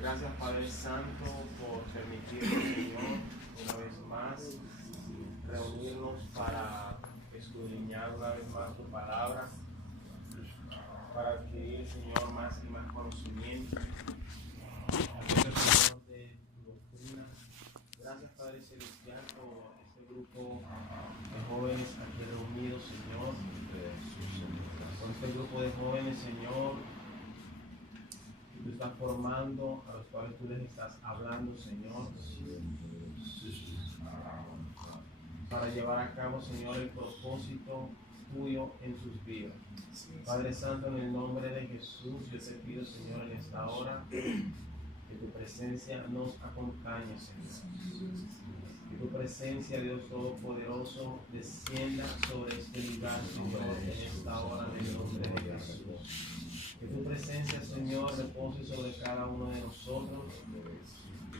Gracias, Padre Santo, por permitirnos, Señor, una vez más reunirnos para escudriñar una vez más tu palabra, para adquirir, Señor, más y más conocimiento, Señor, de tu doctrina. Gracias, Padre Celestial, por este grupo de jóvenes aquí reunidos, Señor, por este grupo de jóvenes, Señor, que tú estás formando, a los cuales tú les estás hablando, Señor, para llevar a cabo, Señor, el propósito tuyo en sus vidas. Padre Santo, en el nombre de Jesús, yo te pido, Señor, en esta hora, que tu presencia nos acompañe, Señor. Que tu presencia, Dios Todopoderoso, descienda sobre este lugar, Señor, en esta hora, en el nombre de Jesús. Que tu presencia, Señor, repose sobre cada uno de nosotros.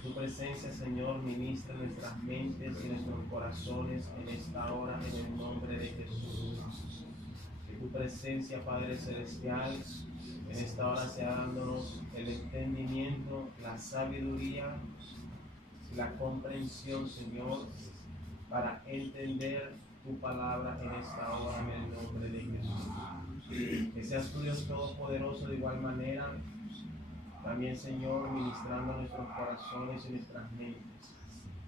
Tu presencia, Señor, ministra nuestras mentes y nuestros corazones en esta hora, en el nombre de Jesús. Que tu presencia, Padre Celestial, en esta hora sea dándonos el entendimiento, la sabiduría, la comprensión, Señor, para entender tu palabra en esta hora, en el nombre de Jesús. Que seas tu Dios Todopoderoso de igual manera, también, Señor, ministrando nuestros corazones y nuestras mentes.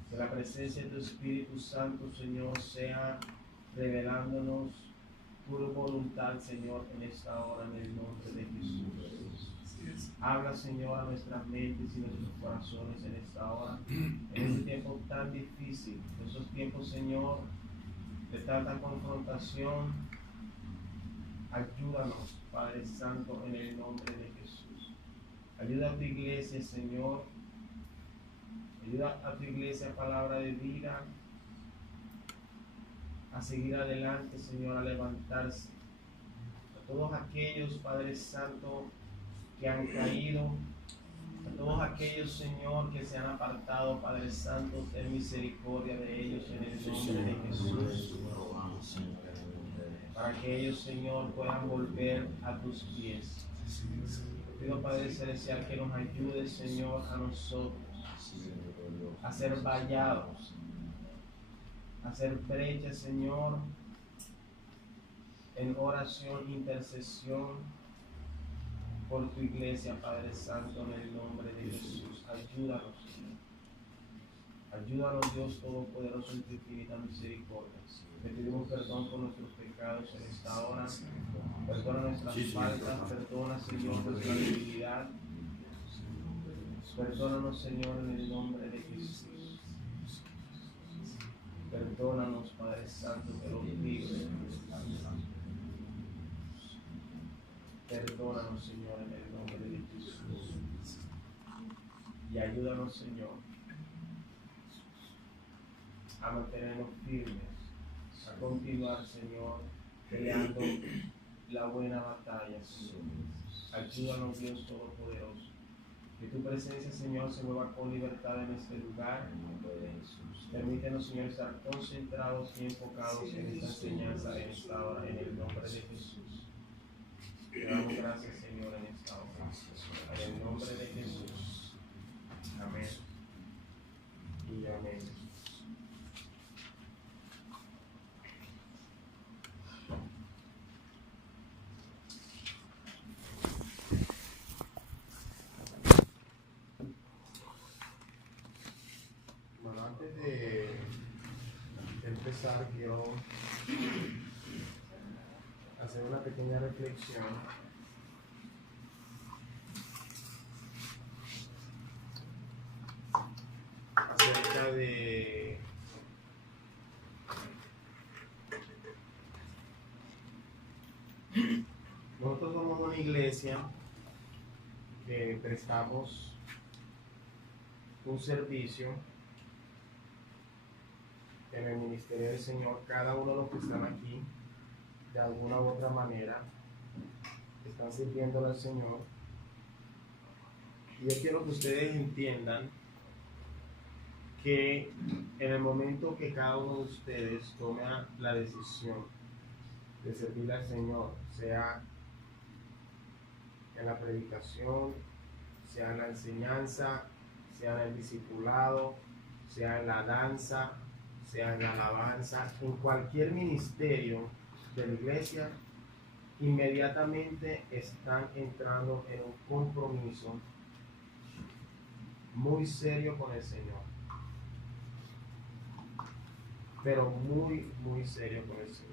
Que la presencia de tu Espíritu Santo, Señor, sea revelándonos tu voluntad, Señor, en esta hora, en el nombre de Jesús. Habla, Señor, a nuestras mentes y nuestros corazones en esta hora, en este tiempo tan difícil, en esos tiempos, Señor, de tanta confrontación. Ayúdanos, Padre Santo, en el nombre de Jesús. Ayuda a tu iglesia, Señor. Ayuda a tu iglesia, palabra de vida, a seguir adelante, Señor, a levantarse. A todos aquellos, Padre Santo, que han caído, a todos aquellos, Señor, que se han apartado, Padre Santo, ten misericordia de ellos en el nombre de Jesús. Para que ellos, Señor, puedan volver a tus pies. Pido, Padre Celestial, que nos ayudes, Señor, a nosotros a ser vallados, a hacer brechas, Señor, en oración, intercesión por tu iglesia, Padre Santo, en el nombre de Jesús. Ayúdanos, Señor. Ayúdanos, Dios Todopoderoso, en tu infinita misericordia. Te pedimos perdón por nuestros pecados en esta hora. Perdona nuestras faltas, perdona, Señor, nuestra debilidad. Perdónanos, Señor, en el nombre de Jesús. Perdónanos, Padre Santo, te lo pido. Perdónanos, Señor, en el nombre de Jesús. Y ayúdanos, Señor, a mantenernos firmes, a continuar, Señor, peleando la buena batalla, Señor. Ayúdanos, Dios Todopoderoso. Que tu presencia, Señor, se mueva con libertad en este lugar. Permítenos, Señor, estar concentrados y enfocados en esta enseñanza, en esta hora, en el nombre de Jesús. Te damos gracias, Señor, en esta hora. En el nombre de Jesús. Amén. Y amén. Bueno, antes de empezar, quiero hacer una pequeña reflexión acerca de nosotros somos una iglesia que prestamos un servicio en el ministerio del Señor. Cada uno de los que están aquí, de alguna u otra manera, están sirviéndole al Señor. Y yo quiero que ustedes entiendan que en el momento que cada uno de ustedes toma la decisión de servirle al Señor, sea en la predicación, sea en la enseñanza, sea en el discipulado, sea en la danza, sea en la alabanza, en cualquier ministerio de la iglesia, inmediatamente están entrando en un compromiso muy serio con el Señor. Pero muy, muy serio con el Señor.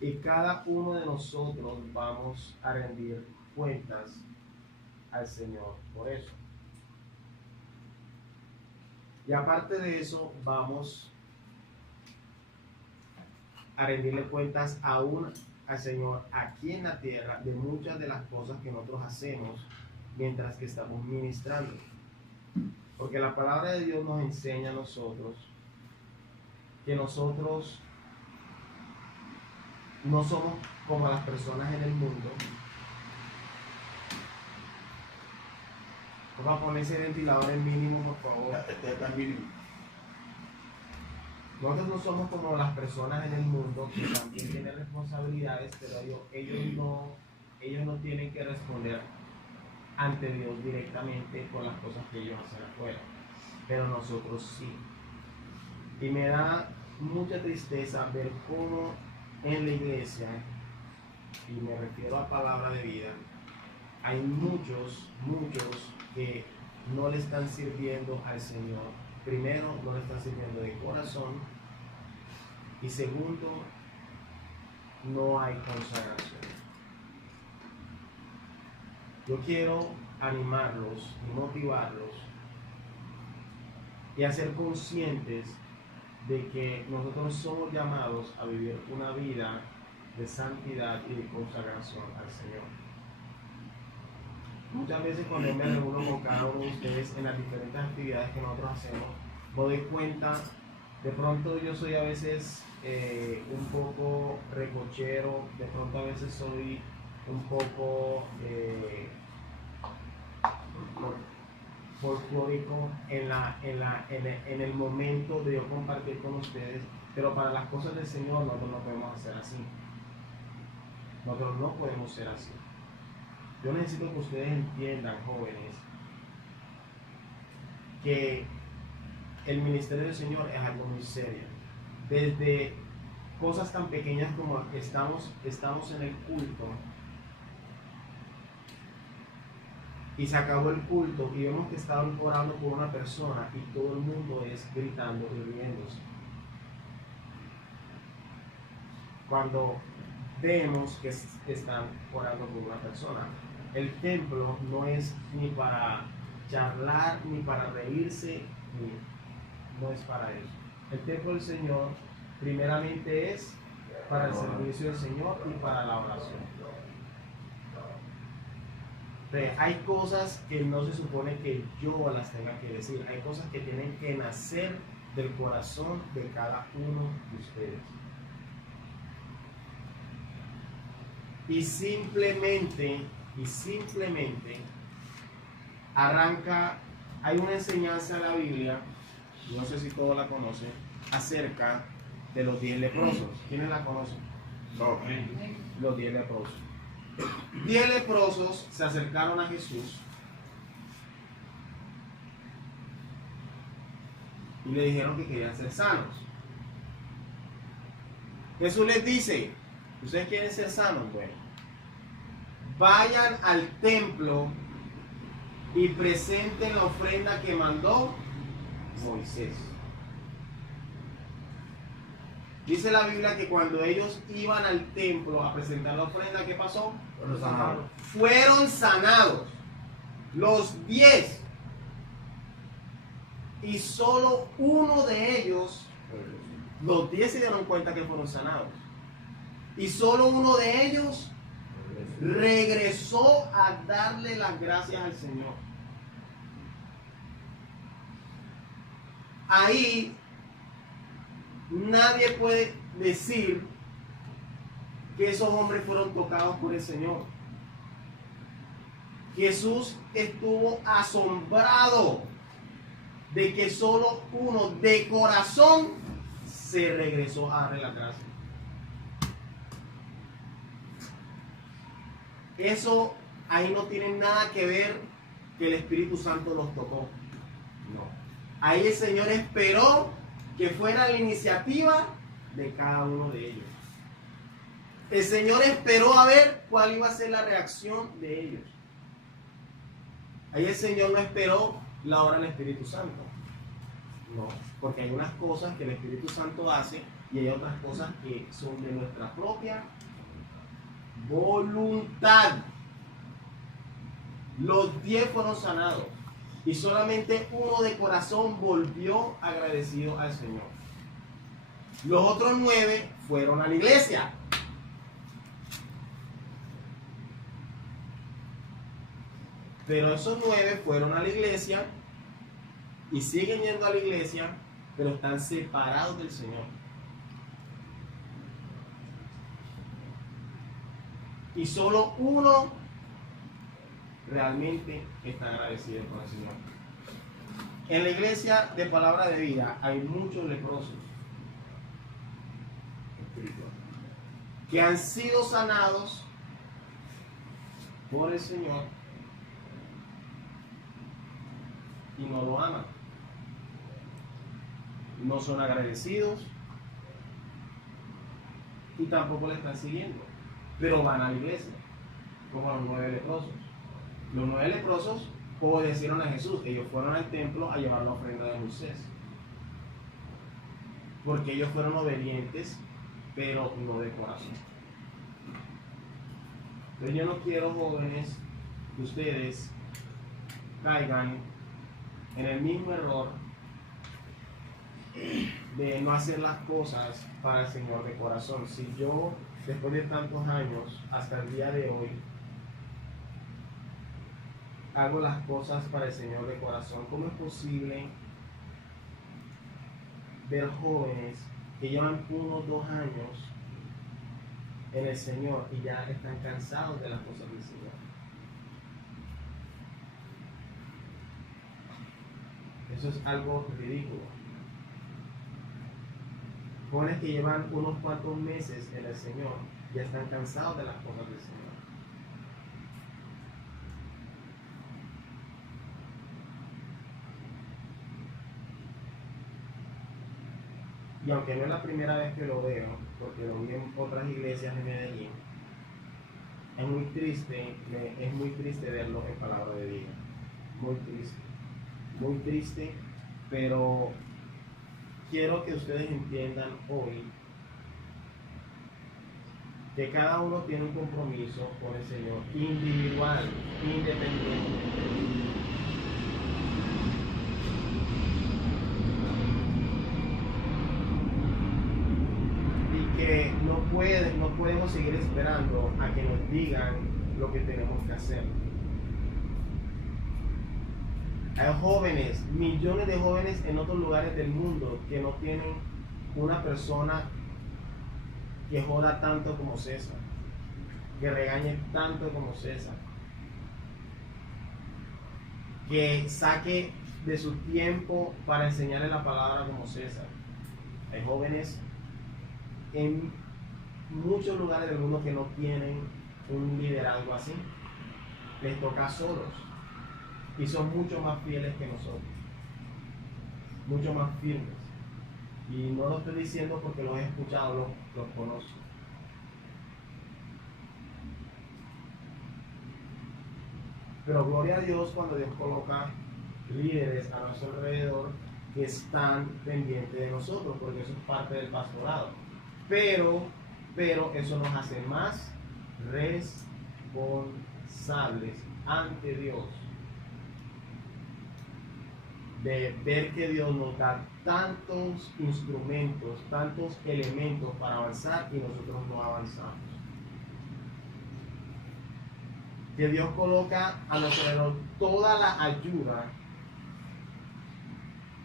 Y cada uno de nosotros vamos a rendir cuentas al Señor por eso. Y aparte de eso, vamos a rendirle cuentas aún al Señor aquí en la tierra de muchas de las cosas que nosotros hacemos mientras que estamos ministrando. Porque la palabra de Dios nos enseña a nosotros que nosotros no somos como las personas en el mundo. Vamos a poner ese ventilador en mínimo, por favor. Este está mínimo. Nosotros no somos como las personas en el mundo que también tienen responsabilidades, pero ellos no tienen que responder ante Dios directamente por las cosas que ellos hacen afuera. Pero nosotros sí. Y me da mucha tristeza ver cómo en la iglesia, y me refiero a palabra de vida, hay muchos que no le están sirviendo al Señor. Primero, no le están sirviendo de corazón, y segundo, no hay consagración. Yo quiero animarlos y motivarlos y hacer conscientes de que nosotros somos llamados a vivir una vida de santidad y de consagración al Señor. Muchas veces cuando me reúno con cada uno de ustedes en las diferentes actividades que nosotros hacemos, me doy cuenta, de pronto yo soy a veces un poco recochero, de pronto a veces soy un poco folclórico en el momento de yo compartir con ustedes, pero para las cosas del Señor nosotros no podemos hacer así. Nosotros no podemos ser así. Yo necesito que ustedes entiendan, jóvenes, que el ministerio del Señor es algo muy serio. Desde cosas tan pequeñas como estamos en el culto y se acabó el culto y vemos que estaban orando por una persona y todo el mundo es gritando y riéndose. Cuando vemos que están orando por una persona, el templo no es ni para charlar, ni para reírse, no es para eso. El templo del Señor primeramente es para el servicio del Señor y para la oración. Hay cosas que no se supone que yo las tenga que decir, hay cosas que tienen que nacer del corazón de cada uno de ustedes. Y simplemente arranca, hay una enseñanza en la Biblia, no sé si todos la conocen, acerca de los 10 leprosos. ¿Quiénes la conocen? No. Los 10 leprosos. 10 leprosos se acercaron a Jesús y le dijeron que querían ser sanos. Jesús les dice: ¿ustedes quieren ser sanos? Bueno, vayan al templo y presenten la ofrenda que mandó Moisés. Dice la Biblia que cuando ellos iban al templo a presentar la ofrenda, ¿qué pasó? Fueron sanados. Los 10. Y solo uno de ellos, los 10 se dieron cuenta que fueron sanados. Y solo uno de ellos regresó a darle las gracias al Señor. Ahí nadie puede decir que esos hombres fueron tocados por el Señor. Jesús estuvo asombrado de que solo uno de corazón se regresó a darle las gracias. Eso ahí no tiene nada que ver que el Espíritu Santo los tocó. No. Ahí el Señor esperó que fuera la iniciativa de cada uno de ellos. El Señor esperó a ver cuál iba a ser la reacción de ellos. Ahí el Señor no esperó la obra del Espíritu Santo. No, porque hay unas cosas que el Espíritu Santo hace y hay otras cosas que son de nuestra propia voluntad. Los 10 fueron sanados y solamente uno de corazón volvió agradecido al Señor. Los otros 9 fueron a la iglesia. Pero esos 9 fueron a la iglesia y siguen yendo a la iglesia, pero están separados del Señor. Y solo uno realmente está agradecido con el Señor. En la iglesia de Palabra de Vida hay muchos leprosos que han sido sanados por el Señor y no lo aman. No son agradecidos y tampoco le están siguiendo, pero van a la iglesia, como los 9 leprosos. Los 9 leprosos obedecieron a Jesús. Ellos fueron al templo a llevar la ofrenda de Moisés, porque ellos fueron obedientes, pero no de corazón. Pero yo no quiero, jóvenes, que ustedes caigan en el mismo error de no hacer las cosas para el Señor de corazón. Si yo, después de tantos años, hasta el día de hoy, hago las cosas para el Señor de corazón, ¿cómo es posible ver jóvenes que llevan 1 o 2 años en el Señor y ya están cansados de las cosas del Señor? Eso es algo ridículo. Jóvenes que llevan unos cuantos meses en el Señor ya están cansados de las cosas del Señor. Y aunque no es la primera vez que lo veo, porque lo vi en otras iglesias de Medellín, es muy triste verlo en Palabra de Vida. Muy triste, pero quiero que ustedes entiendan hoy que cada uno tiene un compromiso con el Señor, individual, independiente. Que no podemos seguir esperando a que nos digan lo que tenemos que hacer. Hay jóvenes, millones de jóvenes en otros lugares del mundo que no tienen una persona que joda tanto como César, que regañe tanto como César, que saque de su tiempo para enseñarle la palabra como César. Hay jóvenes en muchos lugares del mundo que no tienen un liderazgo así. Les toca solos y son mucho más fieles que nosotros, mucho más firmes. Y no lo estoy diciendo porque los he escuchado, los conozco. Pero gloria a Dios cuando Dios coloca líderes a nuestro alrededor que están pendientes de nosotros, porque eso es parte del pastorado. Pero eso nos hace más responsables ante Dios, de ver que Dios nos da tantos instrumentos, tantos elementos para avanzar y nosotros no avanzamos. Que Dios coloca a nuestro alrededor toda la ayuda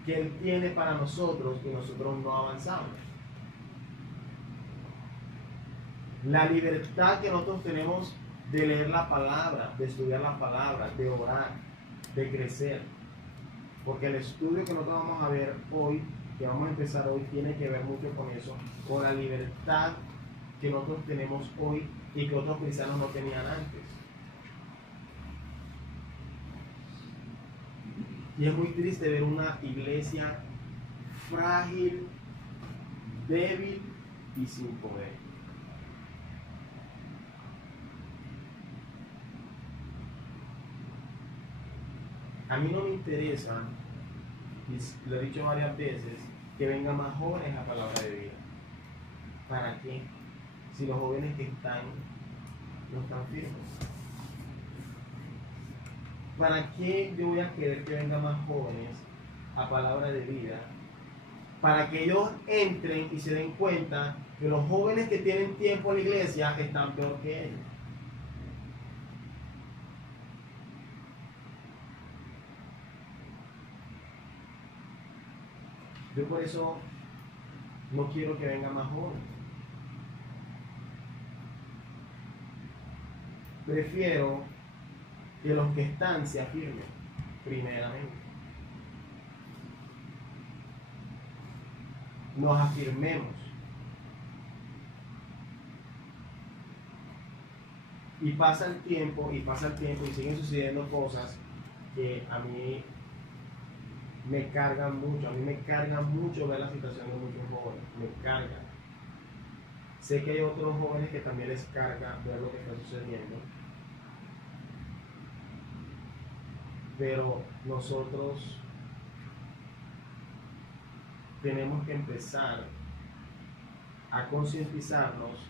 que Él tiene para nosotros y nosotros no avanzamos. La libertad que nosotros tenemos de leer la palabra, de estudiar la palabra, de orar, de crecer. Porque el estudio que nosotros vamos a ver hoy, que vamos a empezar hoy, tiene que ver mucho con eso, con la libertad que nosotros tenemos hoy y que otros cristianos no tenían antes. Y es muy triste ver una iglesia frágil, débil y sin poder. A mí no me interesa, y lo he dicho varias veces, que vengan más jóvenes a Palabra de Vida. ¿Para qué? Si los jóvenes que están no están firmes. ¿Para qué yo voy a querer que vengan más jóvenes a Palabra de Vida? Para que ellos entren y se den cuenta que los jóvenes que tienen tiempo en la iglesia están peor que ellos. Yo por eso no quiero que vengan más jóvenes. Prefiero que los que están se afirmen, primeramente. Nos afirmemos. Y pasa el tiempo y siguen sucediendo cosas que a mí me cargan mucho. A mí me carga mucho ver la situación de muchos jóvenes. Me carga. Sé que hay otros jóvenes que también les carga ver lo que está sucediendo. Pero nosotros tenemos que empezar a concientizarnos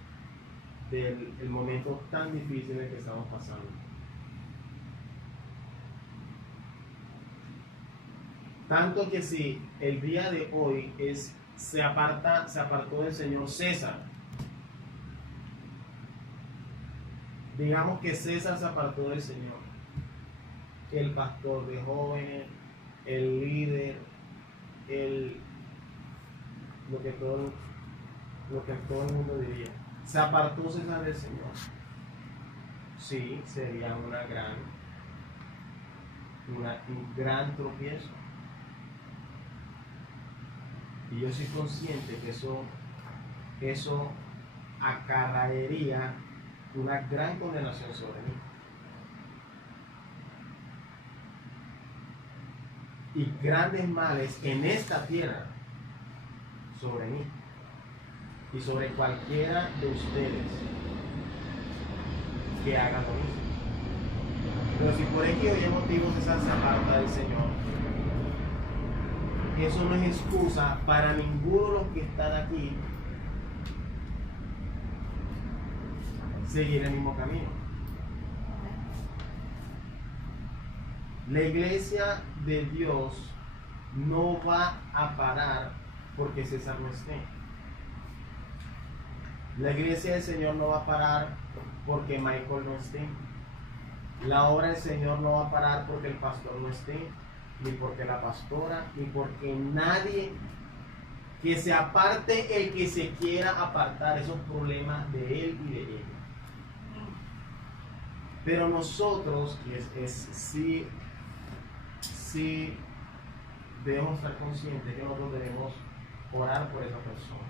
del momento tan difícil en el que estamos pasando. Tanto que si el día de hoy se apartó del Señor César. Digamos que César se apartó del Señor. El pastor de jóvenes, el líder, lo que todo el mundo diría. Se apartó César del Señor. Sí, sería un gran tropiezo. Y yo soy consciente que eso acarrearía una gran condenación sobre mí. Y grandes males en esta tierra sobre mí y sobre cualquiera de ustedes que hagan lo mismo. Pero si por X o Y motivos esa se aparta del Señor, eso no es excusa para ninguno de los que están aquí seguir el mismo camino. La iglesia de Dios no va a parar porque César no esté. La iglesia del Señor no va a parar porque Michael no esté. La obra del Señor no va a parar porque el pastor no esté, ni porque la pastora, ni porque nadie que se aparte el que se quiera apartar. Esos problemas de él y de ella. Pero nosotros, sí debemos estar conscientes que nosotros debemos orar por esa persona.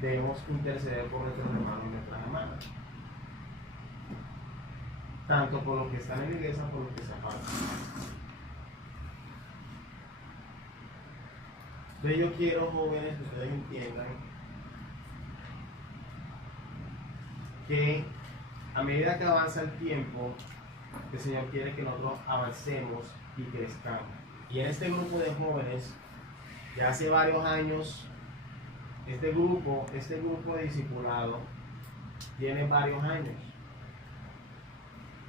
Debemos interceder por nuestros hermanos y nuestras hermanas. Tanto por los que están en la iglesia como por los que se apartan. Entonces yo quiero, jóvenes, que ustedes entiendan que a medida que avanza el tiempo, el Señor quiere que nosotros avancemos y crezcamos. Y en este grupo de jóvenes, ya hace varios años, este grupo de discipulado tiene varios años.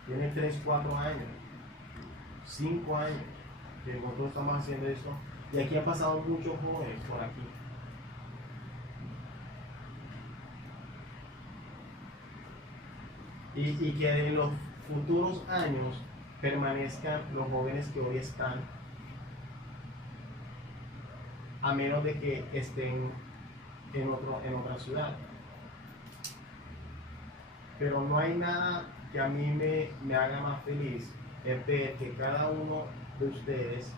Tiene 3, 4 años, 5 años que nosotros estamos haciendo esto. Y aquí han pasado muchos jóvenes por aquí. Y que en los futuros años permanezcan los jóvenes que hoy están, a menos de que estén en otra ciudad. Pero no hay nada que a mí me haga más feliz es ver que cada uno de ustedes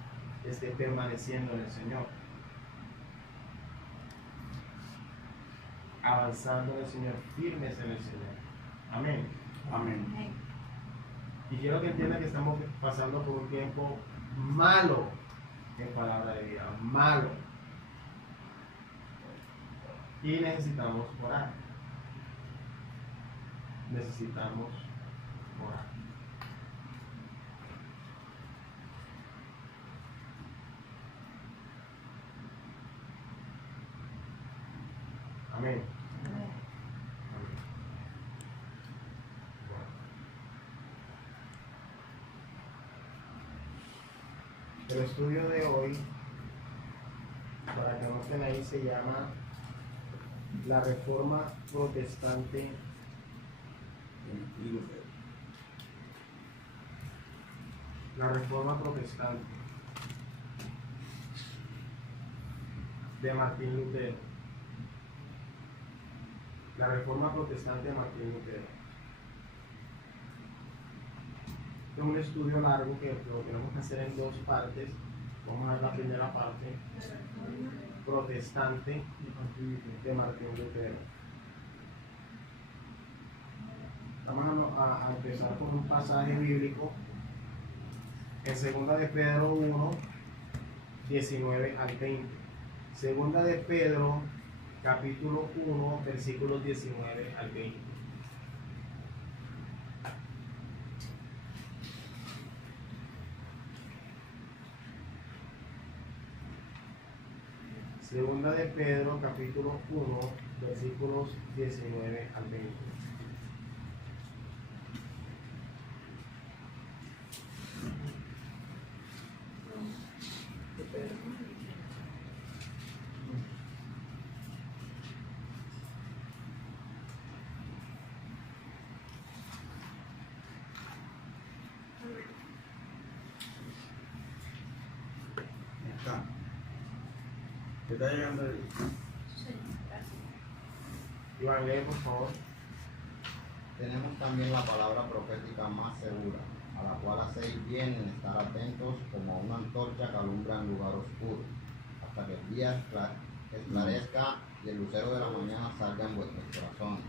esté permaneciendo en el Señor, avanzando en el Señor, firmes en el Señor. Amén. Amén. Y quiero que entiendan que estamos pasando por un tiempo malo en palabra de vida, malo. Y necesitamos orar. Necesitamos orar. Amén. Amén. El estudio de hoy, para que anoten ahí, se llama la Reforma Protestante La Reforma Protestante de Martín Lutero. La Reforma Protestante de Martín Lutero. Es un estudio largo que lo tenemos que hacer en dos partes. Vamos a ver la primera parte. Protestante de Martín Lutero. Vamos a empezar con un pasaje bíblico en 2 de Pedro 1, 19 al 20. 2 de Pedro, capítulo 1, versículos 19 al 20. Segunda de Pedro, capítulo 1, versículos 19 al 20. Está. ¿Qué está llegando ahí? Iván, lee por favor. Tenemos también la palabra profética más segura, a la cual hacéis bien en estar atentos como una antorcha que alumbra en lugar oscuro, hasta que el día esclarezca y el lucero de la mañana salga en vuestros corazones.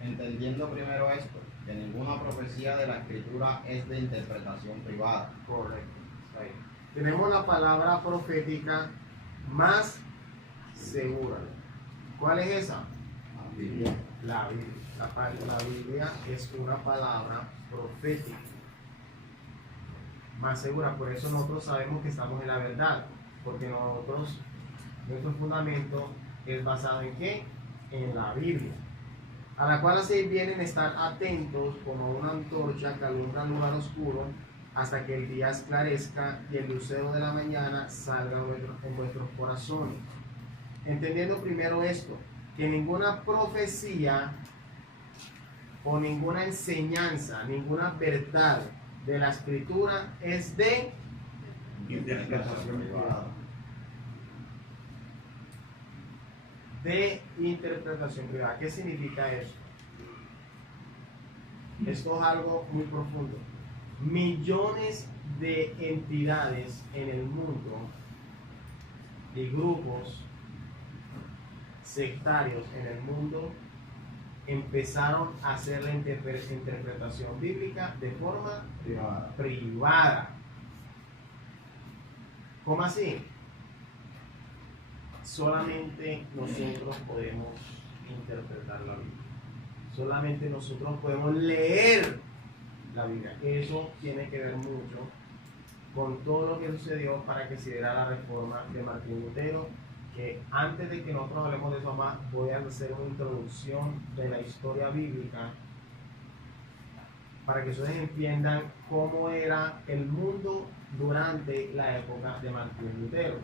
Entendiendo primero esto, que ninguna profecía de la Escritura es de interpretación privada. Correcto. Ahí. Tenemos la palabra profética más segura. ¿Cuál es esa? La Biblia. La Biblia. La Biblia es una palabra profética más segura. Por eso nosotros sabemos que estamos en la verdad. Porque nuestro fundamento es basado en ¿qué? En la Biblia. A la cual hacéis bien en estar atentos como una antorcha que alumbra un lugar oscuro hasta que el día esclarezca y el lucero de la mañana salga en vuestros corazones. Entendiendo primero esto, que ninguna profecía o ninguna enseñanza, ninguna verdad de la Escritura es de Interpretación privada. de interpretación privada. ¿Qué significa eso? Esto es algo muy profundo. Millones de entidades en el mundo y grupos sectarios en el mundo empezaron a hacer la interpretación bíblica de forma privada. ¿Cómo así? Solamente nosotros podemos interpretar la Biblia. Solamente nosotros podemos leer la Biblia. Eso tiene que ver mucho con todo lo que sucedió para que se diera la reforma de Martín Lutero, que antes de que nosotros hablemos de eso más, voy a hacer una introducción de la historia bíblica para que ustedes entiendan cómo era el mundo durante la época de Martín Lutero.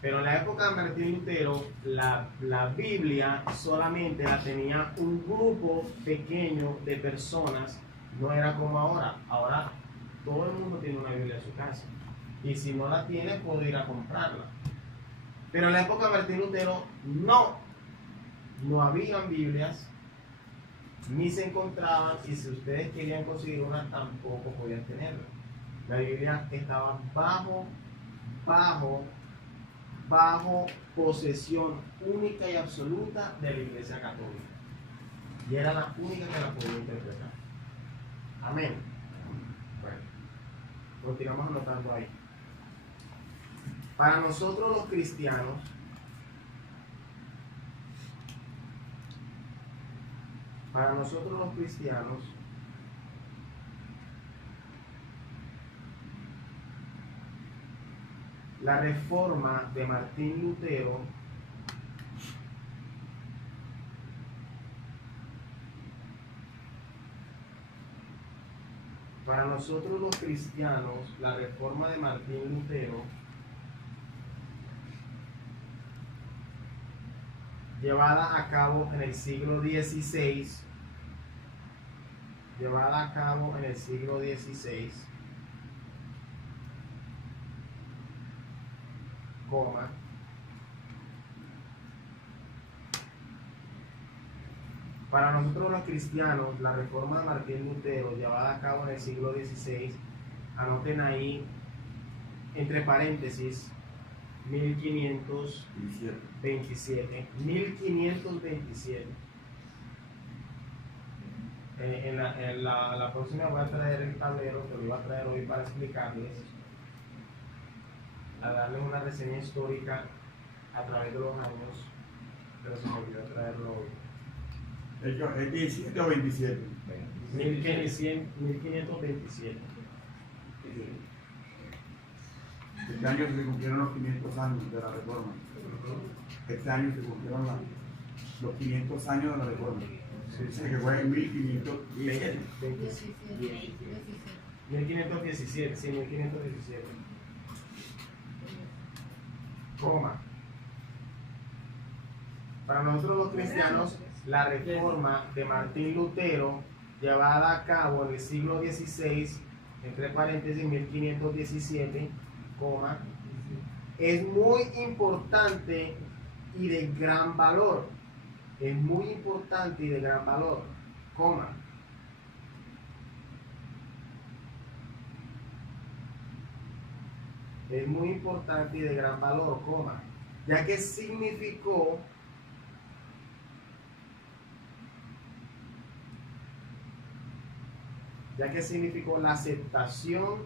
Pero en la época de Martín Lutero, la Biblia solamente la tenía un grupo pequeño de personas, no era como ahora. Ahora todo el mundo tiene una Biblia en su casa. Y si no la tiene, puede ir a comprarla. Pero en la época de Martín Lutero, no habían Biblias, ni se encontraban, y si ustedes querían conseguir una, tampoco podían tenerla. La Biblia estaba bajo bajo posesión única y absoluta de la Iglesia Católica. Y era la única que la podía interpretar. Amén. Bueno, continuamos anotando ahí. Para nosotros los cristianos, la reforma de Martín Lutero llevada a cabo en el siglo XVI, coma, para nosotros los cristianos, la reforma de Martín Lutero, llevada a cabo en el siglo XVI, anoten ahí, entre paréntesis, 1527. En la próxima voy a traer el tablero, que lo iba a traer hoy para explicarles, a darles una reseña histórica a través de los años, pero se me olvidó traerlo hoy. ¿Es 17 o 27? 1527. Este año se cumplieron los 500 años de la reforma. Este año se cumplieron los 500 años de la reforma. Sí, que fue en 1517. 1517, sí, 1517. Coma. Para nosotros los cristianos, la reforma de Martín Lutero, llevada a cabo en el siglo XVI, entre paréntesis 1517, coma, es muy importante y de gran valor. Es muy importante y de gran valor, coma. Es muy importante y de gran valor, coma, ya que significó la aceptación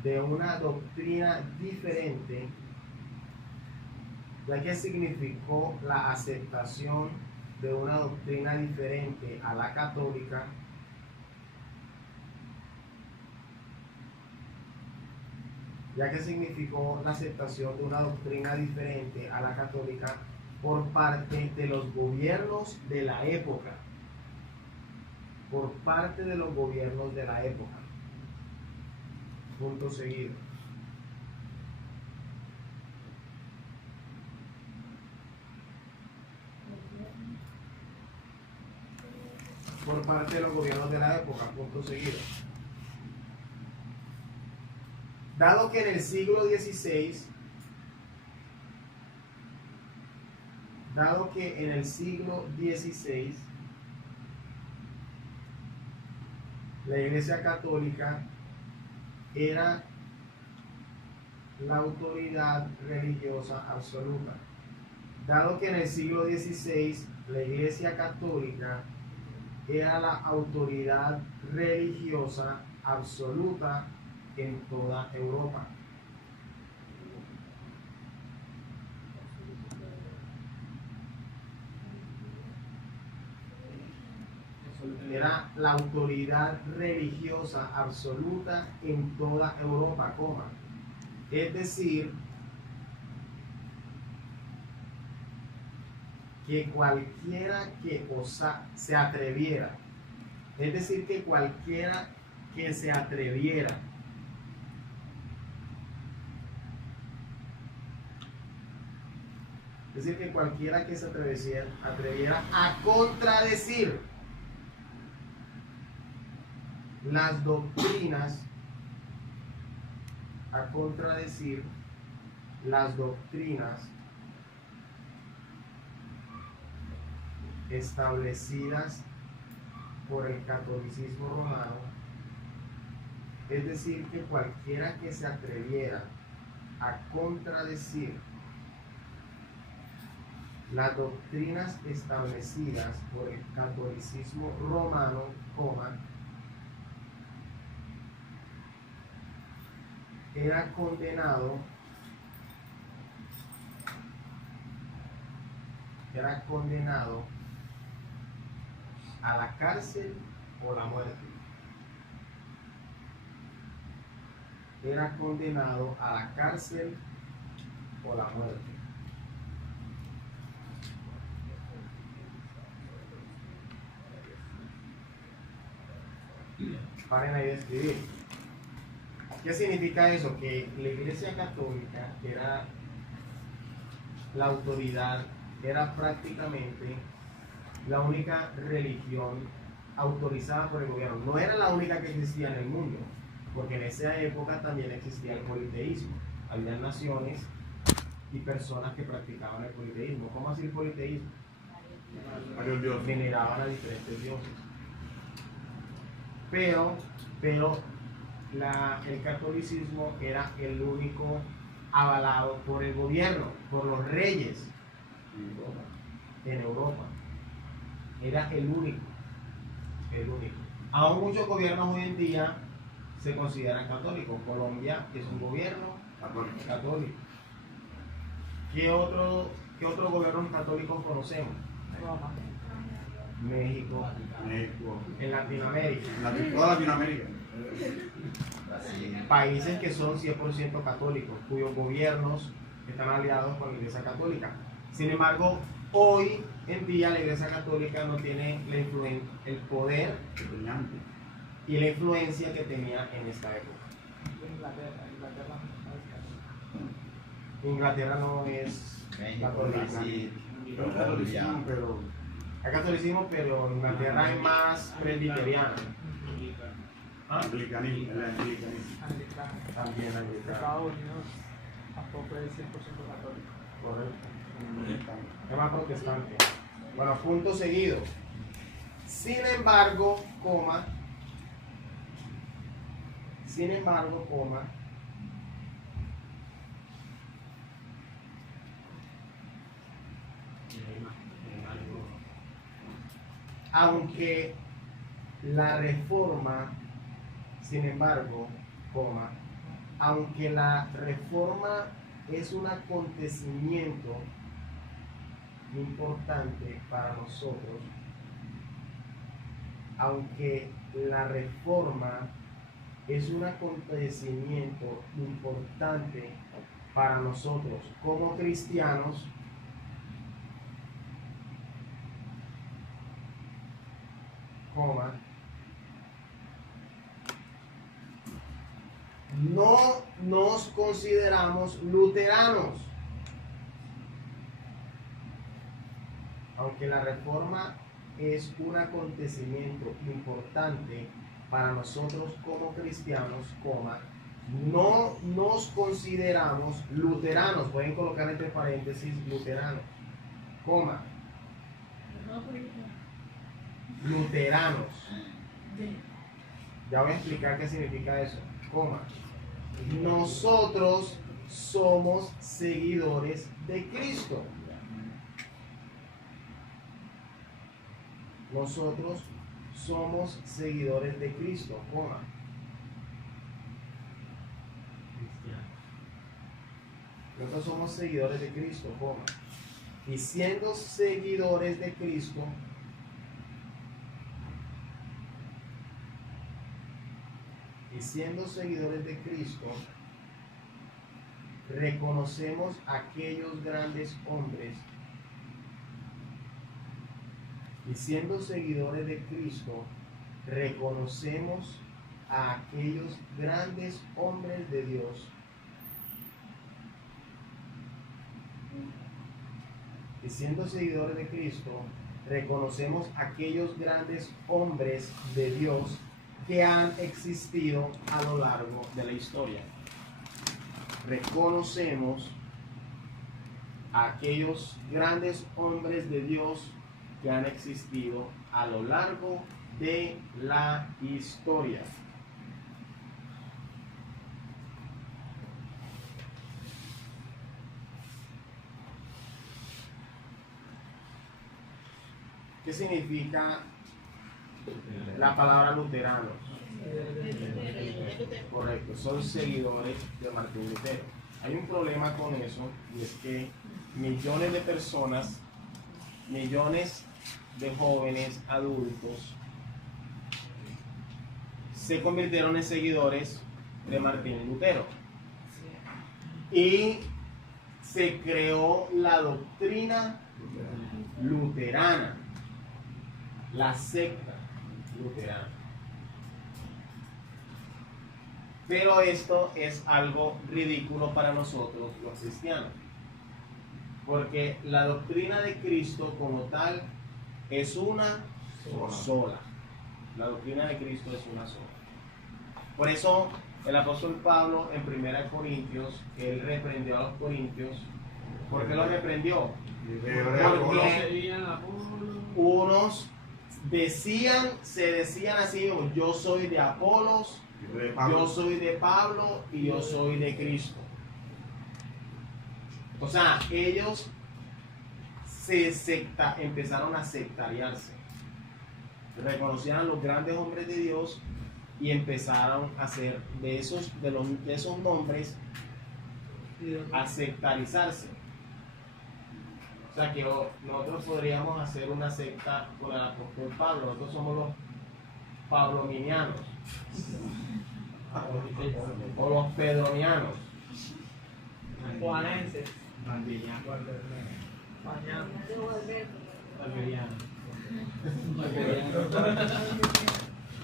de una doctrina diferente, a la católica, por parte de los gobiernos de la época. Punto seguido. Por parte de los gobiernos de la época, punto seguido. Dado que en el siglo XVI, la Iglesia Católica era la autoridad religiosa absoluta. Dado que en el siglo XVI la Iglesia Católica era la autoridad religiosa absoluta en toda Europa. Era la autoridad religiosa absoluta en toda Europa, coma. Es decir, que cualquiera que se atreviera, es decir, que cualquiera que se atreviera a contradecir las doctrinas, establecidas por el catolicismo romano, es decir, que cualquiera que se atreviera a contradecir las doctrinas establecidas por el catolicismo romano, era condenado a la cárcel o la muerte. Era condenado a la cárcel o la muerte. Paren ahí de escribir. ¿Qué significa eso? Que la Iglesia Católica, que era la autoridad, era prácticamente la única religión autorizada por el gobierno. No era la única que existía en el mundo, porque en esa época también existía el politeísmo. Había naciones y personas que practicaban el politeísmo. ¿Cómo así el politeísmo? Varios dioses. Veneraban a diferentes dioses. Pero el catolicismo era el único avalado por el gobierno, por los reyes en Europa. Era el único. Aún muchos gobiernos hoy en día se consideran católicos. Colombia es un gobierno católico. ¿Qué otros gobiernos católicos conocemos? México, en Latinoamérica. Toda Latinoamérica. Países que son 100% católicos, cuyos gobiernos están aliados con la Iglesia Católica. Sin embargo, hoy en día la Iglesia Católica no tiene el poder y la influencia que tenía en esta época. Inglaterra no es católica. Hay catolicismo, pero Inglaterra es más presbiteriana. Anglicanismo. También anglicana. Estados Unidos tampoco es 100% católico. Correcto. Es más protestante. Bueno, punto seguido. Sin embargo, aunque la reforma, aunque la reforma es un acontecimiento importante para nosotros, aunque la reforma es un acontecimiento importante para nosotros como cristianos, no nos consideramos luteranos. Aunque la reforma es un acontecimiento importante para nosotros como cristianos, no nos consideramos luteranos. Pueden colocar entre paréntesis luteranos, luteranos. Ya voy a explicar qué significa eso. Nosotros somos seguidores de Cristo. Nosotros somos seguidores de Cristo, Nosotros somos seguidores de Cristo, Y siendo seguidores de Cristo, reconocemos a aquellos grandes hombres. Y siendo seguidores de Cristo, reconocemos a aquellos grandes hombres de Dios. Y siendo seguidores de Cristo, reconocemos a aquellos grandes hombres de Dios que han existido a lo largo de la historia. Reconocemos a aquellos grandes hombres de Dios que han existido a lo largo de la historia. ¿Qué significa la palabra luterano? Correcto, son seguidores de Martín Lutero. Hay un problema con eso, y es que millones de personas, millones de jóvenes adultos se convirtieron en seguidores de Martín Lutero. Y se creó la doctrina luterana, la secta luterana. Pero esto es algo ridículo para nosotros los cristianos, porque la doctrina de Cristo como tal es una sola. La doctrina de Cristo es una sola. Por eso el apóstol Pablo en 1 Corintios, él reprendió a los corintios. ¿Por qué los reprendió? Porque unos se decían así mismo: yo soy de Apolos, yo soy de Pablo y yo soy de Cristo. O sea, ellos empezaron a sectariarse. Reconocían a los grandes hombres de Dios y empezaron a hacer de esos nombres a sectarizarse. O sea que nosotros podríamos hacer una secta con el apóstol Pablo. Nosotros somos los pablominianos o los pedronianos, Juanenses.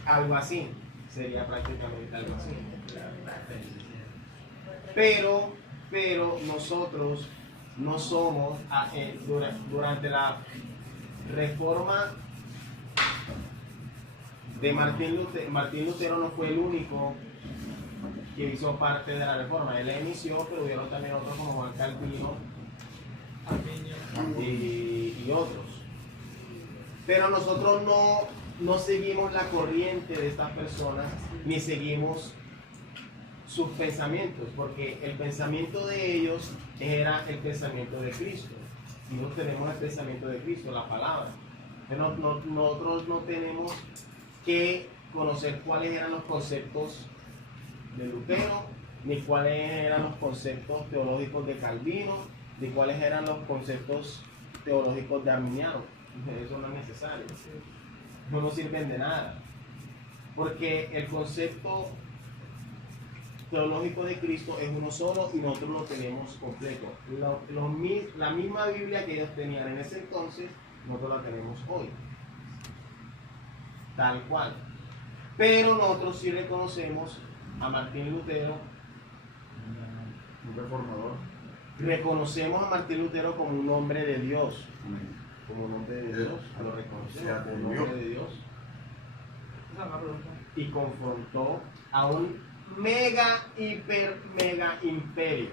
algo así, sería prácticamente algo así. Pero nosotros no somos, durante la reforma de Martín Lutero no fue el único que hizo parte de la reforma. Él la inició, pero hubieron también otros como Juan Calvino y otros. Pero nosotros no seguimos la corriente de estas personas, ni seguimos sus pensamientos, porque el pensamiento de ellos era el pensamiento de Cristo. Y nosotros tenemos el pensamiento de Cristo, la palabra. Pero nosotros no tenemos que conocer cuáles eran los conceptos de Lutero, ni cuáles eran los conceptos teológicos de Calvino, ni cuáles eran los conceptos teológicos de Arminiano. Eso no es necesario. No nos sirven de nada. Porque el concepto teológico de Cristo es uno solo y nosotros lo tenemos completo. La misma Biblia que ellos tenían en ese entonces, nosotros la tenemos hoy. Tal cual. Pero nosotros sí reconocemos a Martín Lutero, un reformador. Reconocemos a Martín Lutero como un hombre de Dios. Como un hombre de Dios. Lo reconocemos como un hombre de Dios. Y confrontó a un mega imperio.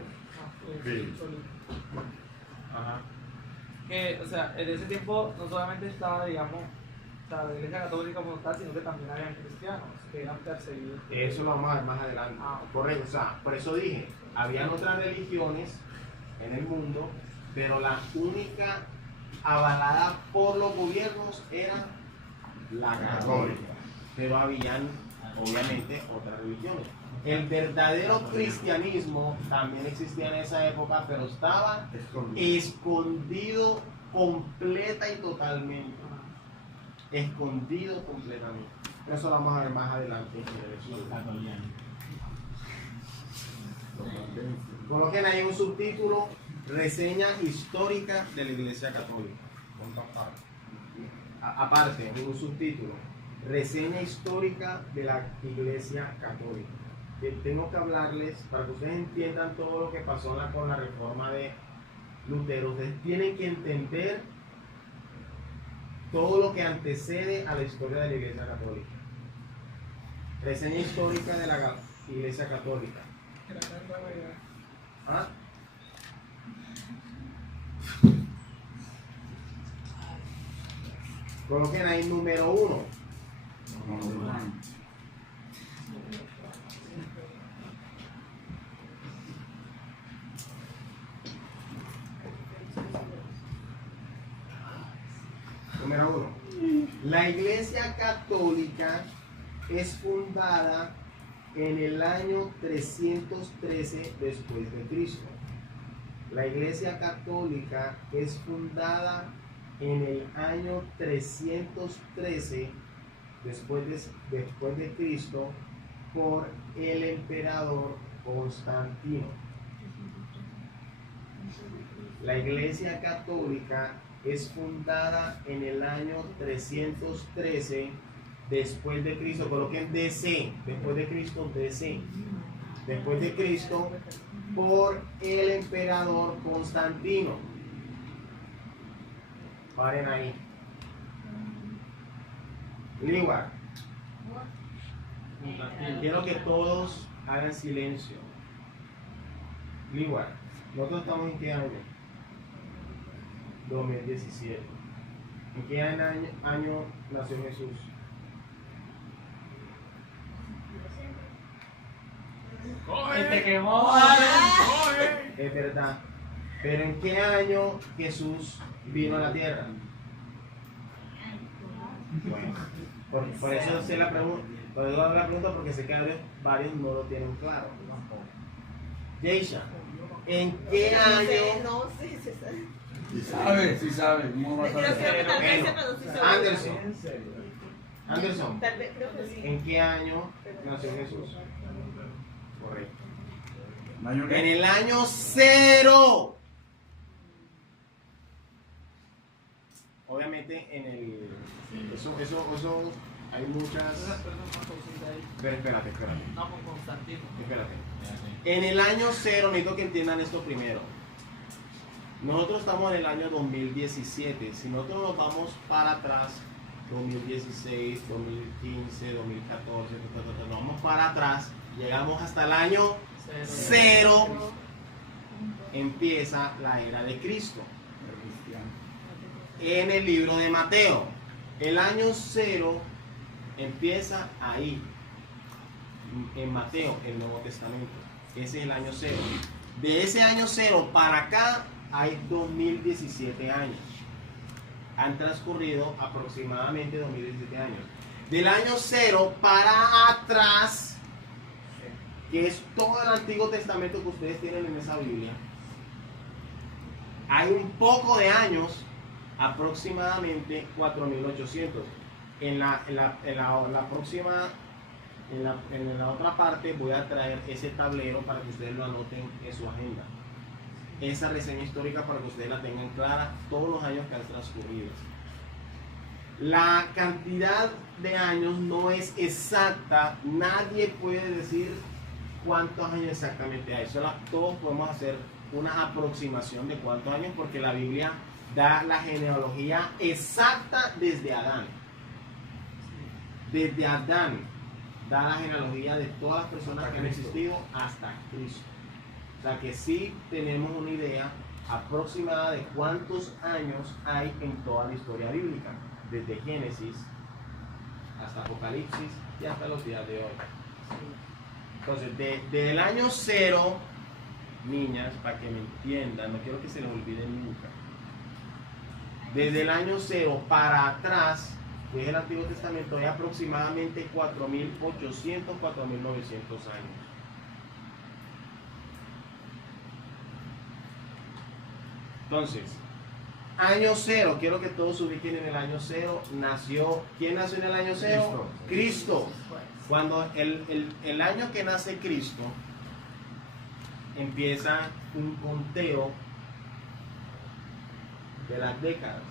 Ajá. Que, o sea, en ese tiempo no solamente estaba, digamos, la Iglesia Católica como tal, sino que también habían cristianos que eran perseguidos. Eso lo vamos a ver más adelante. Correcto, o sea, por eso dije, habían otras religiones en el mundo, pero la única avalada por los gobiernos era la católica. Pero habían, obviamente, otras religiones. El verdadero cristianismo también existía en esa época, pero estaba escondido completa y totalmente. Escondido completamente. Eso lo vamos a ver más adelante. Coloquen ahí un subtítulo: reseña histórica de la Iglesia Católica. Aparte, un subtítulo: reseña histórica de la Iglesia Católica. Tengo que hablarles, para que ustedes entiendan todo lo que pasó con la reforma de Lutero. Ustedes tienen que entender todo lo que antecede a la historia de la Iglesia Católica. Reseña histórica de la Iglesia Católica. ¿Ah? Coloquen ahí número 1. Número 1. La Iglesia Católica es fundada en el año 313 después de Cristo. La Iglesia Católica es fundada en el año 313 después de Cristo por el emperador Constantino. La Iglesia Católica es fundada en el año 313 después de Cristo. Coloquen DC, después de Cristo, DC. Después de Cristo por el emperador Constantino. Paren ahí. Liwar. Quiero que todos hagan silencio. Liwar. ¿Nosotros estamos en qué año? 2017. ¿En qué año nació Jesús? Te quemó. Es verdad. Pero ¿en qué año Jesús vino a la tierra? Bueno, por eso sé la pregunta. Por eso hago la pregunta porque sé que varios no lo tienen claro. Yeisha, ¿en qué año? No sé, se sabe. Sí sabe. ¿Cómo va a Creo saber? que tal vez, pero sí sabe. Anderson, Tal vez, creo que sí. ¿en qué año nació Jesús? Correcto. ¿Año qué? En el año 0. Obviamente en el... Eso hay muchas... Pero espérate. No, con Constantino. Espérate. En el año 0, necesito que entiendan esto primero. Nosotros estamos en el año 2017. Si nosotros nos vamos para atrás, 2016, 2015, 2014, nos vamos para atrás, llegamos hasta el año 0, empieza la era de Cristo. En el libro de Mateo, el año 0 empieza ahí, en Mateo, el Nuevo Testamento. Ese es el año 0. De ese año 0 para acá hay 2017 años. Han transcurrido aproximadamente 2017 años. Del año 0 para atrás, que es todo el Antiguo Testamento que ustedes tienen en esa Biblia, hay un poco de años, aproximadamente 4800. En la próxima, en la otra parte voy a traer ese tablero para que ustedes lo anoten en su agenda. Esa reseña histórica para que ustedes la tengan clara, todos los años que han transcurrido. La cantidad de años no es exacta, nadie puede decir cuántos años exactamente hay. Todos podemos hacer una aproximación de cuántos años porque la Biblia da la genealogía exacta desde Adán. Desde Adán da la genealogía de todas las personas que han existido hasta Cristo. O sea que sí tenemos una idea aproximada de cuántos años hay en toda la historia bíblica, desde Génesis hasta Apocalipsis y hasta los días de hoy. Entonces, desde el año 0, niñas, para que me entiendan, no quiero que se les olvide nunca. Desde el año 0 para atrás, que es el Antiguo Testamento, hay aproximadamente 4.800, 4.900 años. Entonces, año 0, quiero que todos se ubiquen en el año 0. ¿Quién nació en el año 0? Cristo. Cuando el año que nace Cristo, empieza un conteo de las décadas.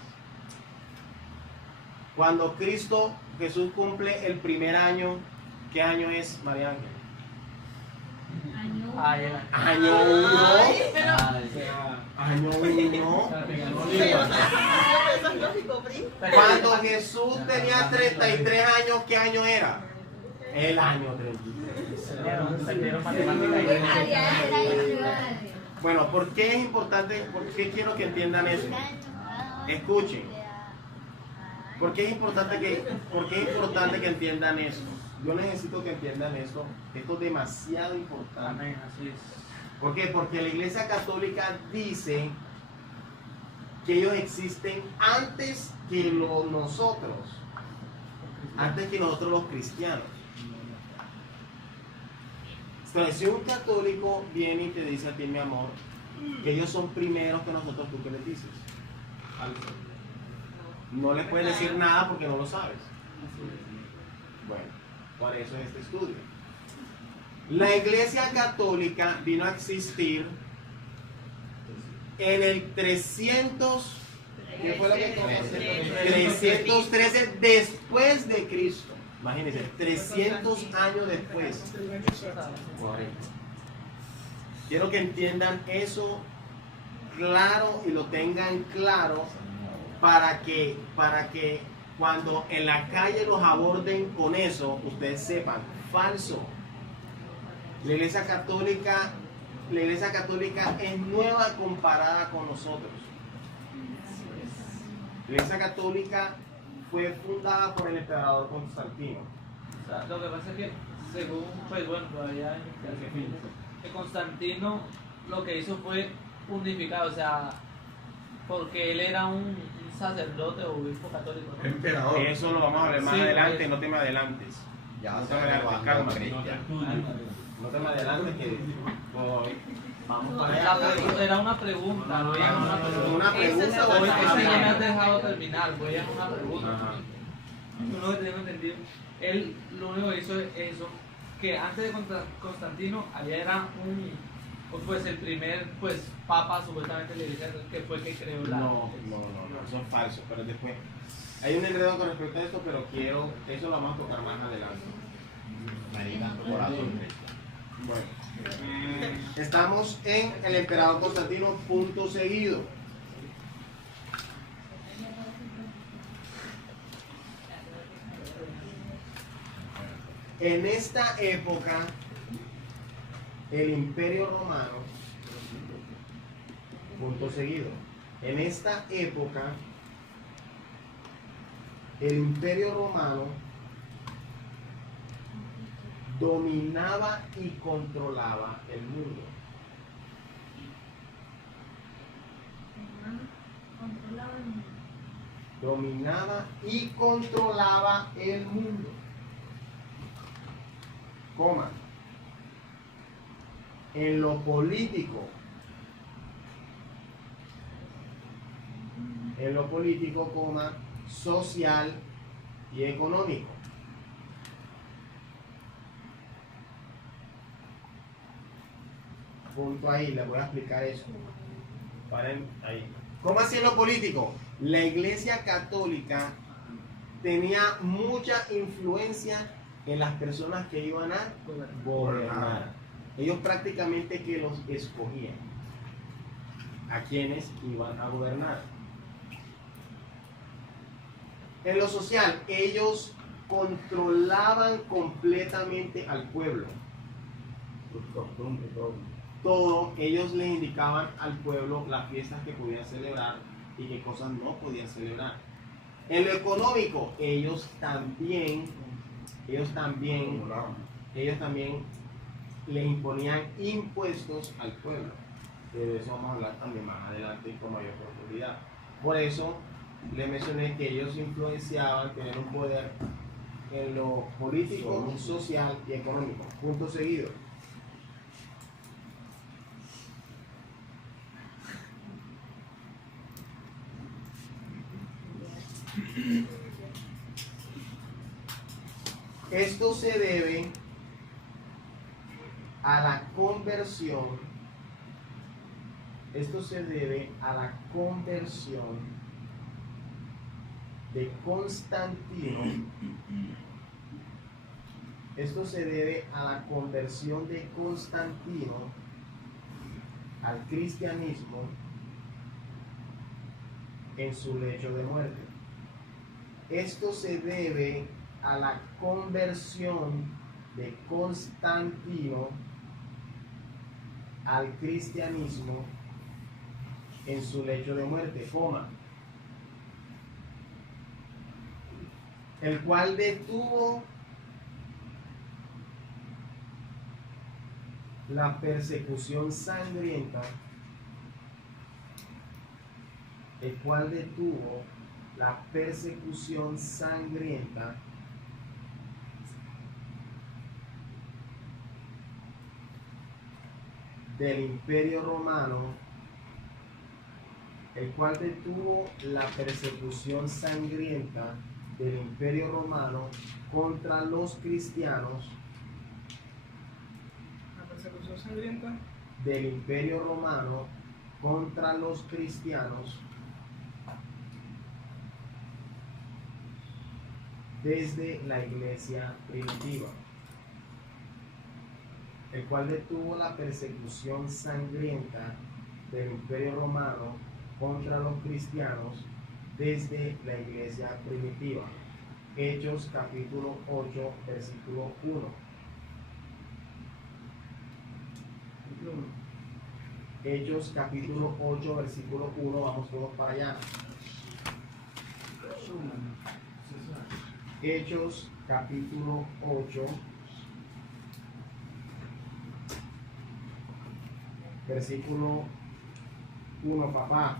Cuando Jesús cumple el primer año, ¿qué año es, María Ángel? Año 1. Año 1. Eso es lógico, Bri. Cuando Jesús tenía 33 años, ¿qué año era? El año 33. Bueno, ¿por qué es importante? ¿Por qué quiero que entiendan eso? Escuchen. ¿Por qué es importante que entiendan eso? Yo necesito que entiendan esto. Esto es demasiado importante. Amén, así es. ¿Por qué? Porque la Iglesia Católica dice que ellos existen antes que nosotros. antes que nosotros los cristianos. Entonces, si un católico viene y te dice a ti, mi amor, que ellos son primeros que nosotros, ¿tú qué les dices? Falso. No le puedes decir nada porque no lo sabes. Bueno, por eso es este estudio. La Iglesia Católica vino a existir en el 300, ¿qué fue lo que conocemos? 313 después de Cristo. Imagínense, 300 años después. Quiero que entiendan eso claro y lo tengan claro para que cuando en la calle los aborden con eso, ustedes sepan, falso. La Iglesia Católica es nueva comparada con nosotros. La Iglesia Católica fue fundada por el emperador Constantino. O sea, lo que pasa es que, según, pues bueno, todavía que Constantino lo que hizo fue unificar, o sea, porque él era un sacerdote o obispo católico, ¿no? Emperador. Eso lo vamos a ver más Sí, adelante, pues. no te me adelantes. Ya No se te me adelantes, levantó calma. Cristian. No te me adelantes que voy. Vamos para La allá. pregunta era una pregunta, no era una pregunta. Una pregunta Hoy o es que no me has una dejado terminar, voy a una pregunta. Ajá. Uno que tengo entendido, él lo único que hizo es eso, que antes de Constantino había era pues el primer pues papa supuestamente le dice que fue que creó la... No, eso es falso, pero después. Hay un enredo con respecto a esto, pero eso lo vamos a tocar más adelante. Medita tu corazón, Cristian. Bueno, estamos en el emperador Constantino, punto seguido. En esta época, el Imperio Romano, punto seguido. En esta época, el Imperio Romano dominaba y controlaba el mundo. Dominaba y controlaba el mundo. Coma. En lo político. En lo político, coma, social y económico. Punto ahí, les voy a explicar eso. Paren ahí. ¿Cómo así en lo político? La Iglesia Católica tenía mucha influencia en las personas que iban a gobernar. Ellos prácticamente que los escogían a quienes iban a gobernar. En lo social, ellos controlaban completamente al pueblo. Sus costumbres, todo. Todo, ellos les indicaban al pueblo las fiestas que podían celebrar y qué cosas no podían celebrar. En lo económico, ellos también le imponían impuestos al pueblo. De eso vamos a hablar también más adelante y con mayor profundidad. Por eso les mencioné que ellos influenciaban, tener un poder en lo político, social y económico. Punto seguido. Esto se debe a la conversión. Esto se debe a la conversión de Constantino. Esto se debe a la conversión de Constantino al cristianismo en su lecho de muerte. Esto se debe a la conversión de Constantino al cristianismo en su lecho de muerte, coma, el cual detuvo la persecución sangrienta, el cual detuvo la persecución sangrienta del Imperio Romano, el cual detuvo la persecución sangrienta del Imperio Romano contra los cristianos, La persecución sangrienta. del Imperio Romano contra los cristianos desde la iglesia primitiva, el cual detuvo la persecución sangrienta del Imperio Romano contra los cristianos desde la iglesia primitiva. Hechos capítulo 8, versículo 1. Hechos capítulo 8, versículo 1, vamos todos para allá. Hechos capítulo 8, versículo 1, papá.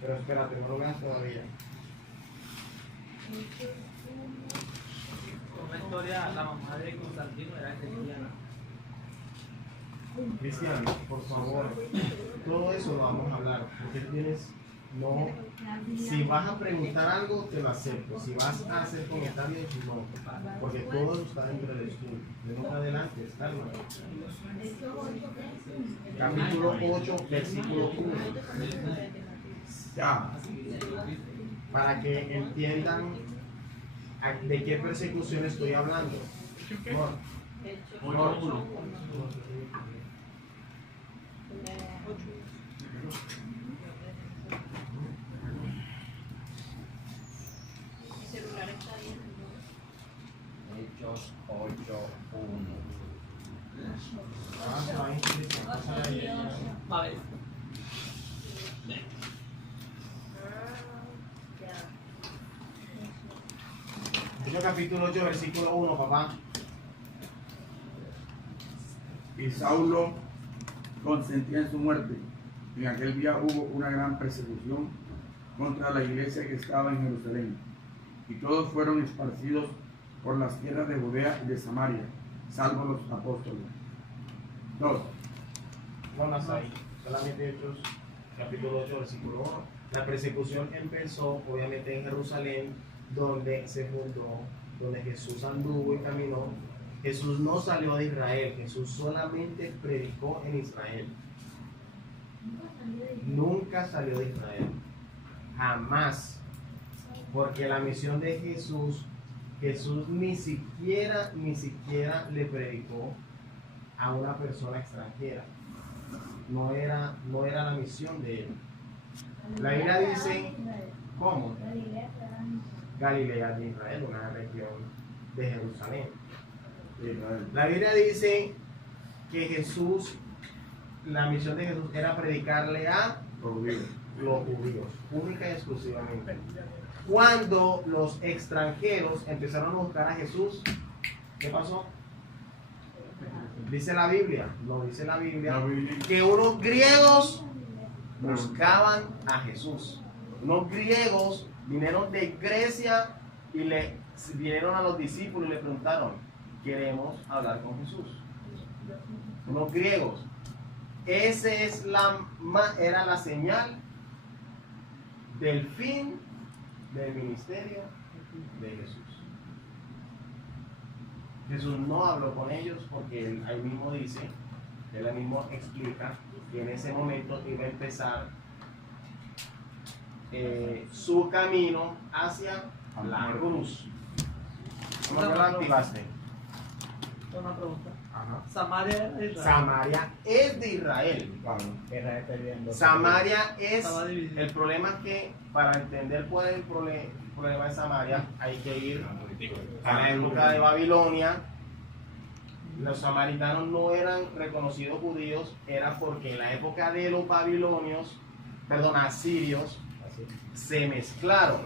Pero espérate, no lo veas todavía. Una historia, la mamá de Constantino era cristiana. Cristiano, por favor, todo eso lo vamos a hablar, porque tienes, no, si vas a preguntar algo, te lo acepto, si vas a hacer comentarios, no, porque todo eso está dentro del estudio, de nunca adelante, está hermano. Capítulo 8, versículo 1, Ya. para que entiendan de qué persecución estoy hablando. Amor, 1. Hechos 8, 1. A ver. Hechos capítulo 8, versículo 1, papá. Y Saulo consentía en su muerte. En aquel día hubo una gran persecución contra la iglesia que estaba en Jerusalén, y todos fueron esparcidos por las tierras de Judea y de Samaria, salvo los apóstoles. 2. No más ahí, solamente Hechos capítulo 8, versículo 1. La persecución empezó obviamente en Jerusalén, donde se fundó, donde Jesús anduvo y caminó. Jesús no salió de Israel, Jesús solamente predicó en Israel. Nunca salió de Israel, jamás, porque la misión de Jesús ni siquiera le predicó a una persona extranjera. No era la misión de él. La Biblia dice, ¿cómo? Galilea de Israel, una región de Jerusalén. La Biblia dice que Jesús, la misión de Jesús era predicarle a Los judíos. los judíos, única y exclusivamente. Cuando los extranjeros empezaron a buscar a Jesús, ¿qué pasó? Dice la Biblia, no dice la Biblia, que unos griegos buscaban a Jesús. Unos griegos vinieron de Grecia y vinieron a los discípulos y le preguntaron, queremos hablar con Jesús. Unos griegos. Esa era la señal del fin del ministerio de Jesús. Jesús no habló con ellos porque él ahí mismo dice, él ahí mismo explica que en ese momento iba a empezar su camino hacia la cruz. ¿Cómo te lo activaste? Una pregunta. Ajá. Samaria era de Israel. Samaria es de Israel. Samaria es, Estaba dividido. el problema es que para entender cuál es el problema de Samaria hay que ir a la época de Babilonia. Los samaritanos no eran reconocidos judíos, era porque en la época de los asirios, se mezclaron.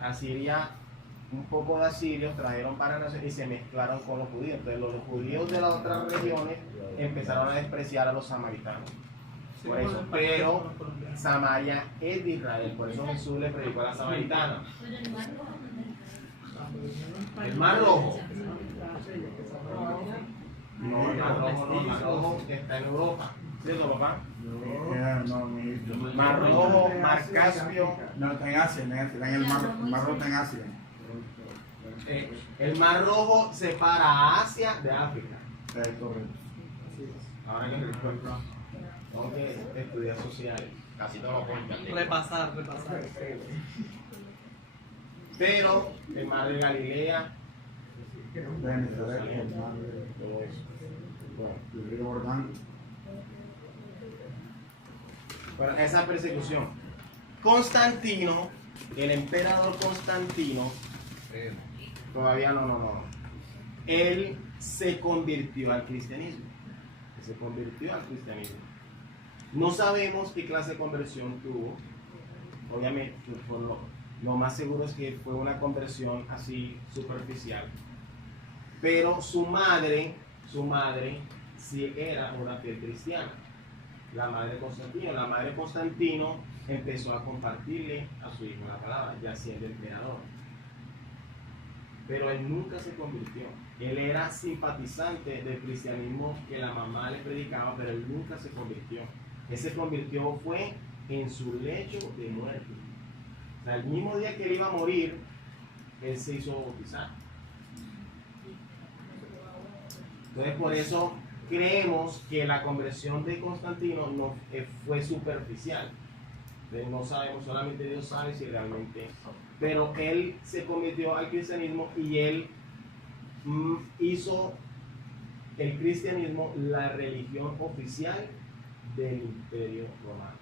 Asiria, un poco de asirios trajeron para nacer y se mezclaron con los judíos. Entonces los judíos de las otras regiones empezaron a despreciar a los samaritanos. Sí, Por eso, bueno, pero los colombianos. Samaria es de Israel, por eso Jesús le predicó a la samaritana. El Mar Rojo. No, Mar Rojo no, Mar Rojo está en Europa. ¿Cierto, papá? No, mi hijo. Mar Rojo, Mar Caspio. No, está en Asia, está en el Mar Rojo está en Asia. El Mar Rojo separa a Asia de África. Correcto. Ahora que tengo que estudiar sociales. Casi todo lo cuentan. Repasar. Pero el Mar de Galilea, Venezuela, el mar de todo eso. Bueno, el río Jordán. bueno, esa persecución. Constantino, el emperador Constantino, todavía no. Él se convirtió al cristianismo. No sabemos qué clase de conversión tuvo. Obviamente, por lo más seguro es que fue una conversión así superficial. Pero su madre sí era una fiel cristiana. La madre de Constantino empezó a compartirle a su hijo la palabra, ya siendo emperador. Pero él nunca se convirtió. Él era simpatizante del cristianismo que la mamá le predicaba, pero él nunca se convirtió. Él se convirtió fue en su lecho de muerte. O sea, el mismo día que él iba a morir, él se hizo bautizar. Entonces, por eso creemos que la conversión de Constantino no fue superficial. No sabemos, solamente Dios sabe si realmente. Pero él se convirtió al cristianismo y él hizo el cristianismo la religión oficial del Imperio Romano.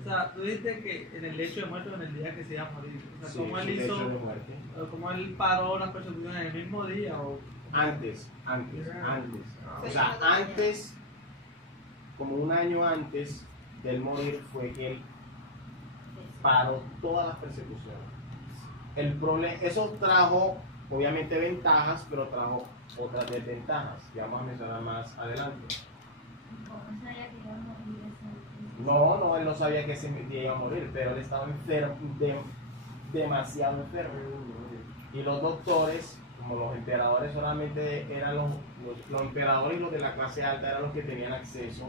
O sea, tú dijiste que en el lecho de muerte, en el día que se iba a morir. O sea, Sí, ¿cómo él su lecho hizo? de muerte. ¿Cómo él paró las persecuciones en el mismo día? O... Antes. O sea, antes, como un año antes del morir, fue que él paró todas las persecuciones. El problema, eso trajo obviamente ventajas, pero trajo otras desventajas que vamos a mencionar más adelante. No, él no sabía que ese día iba a morir, pero él estaba enfermo, demasiado enfermo. Y los doctores, como los emperadores solamente eran los emperadores y los de la clase alta eran los que tenían acceso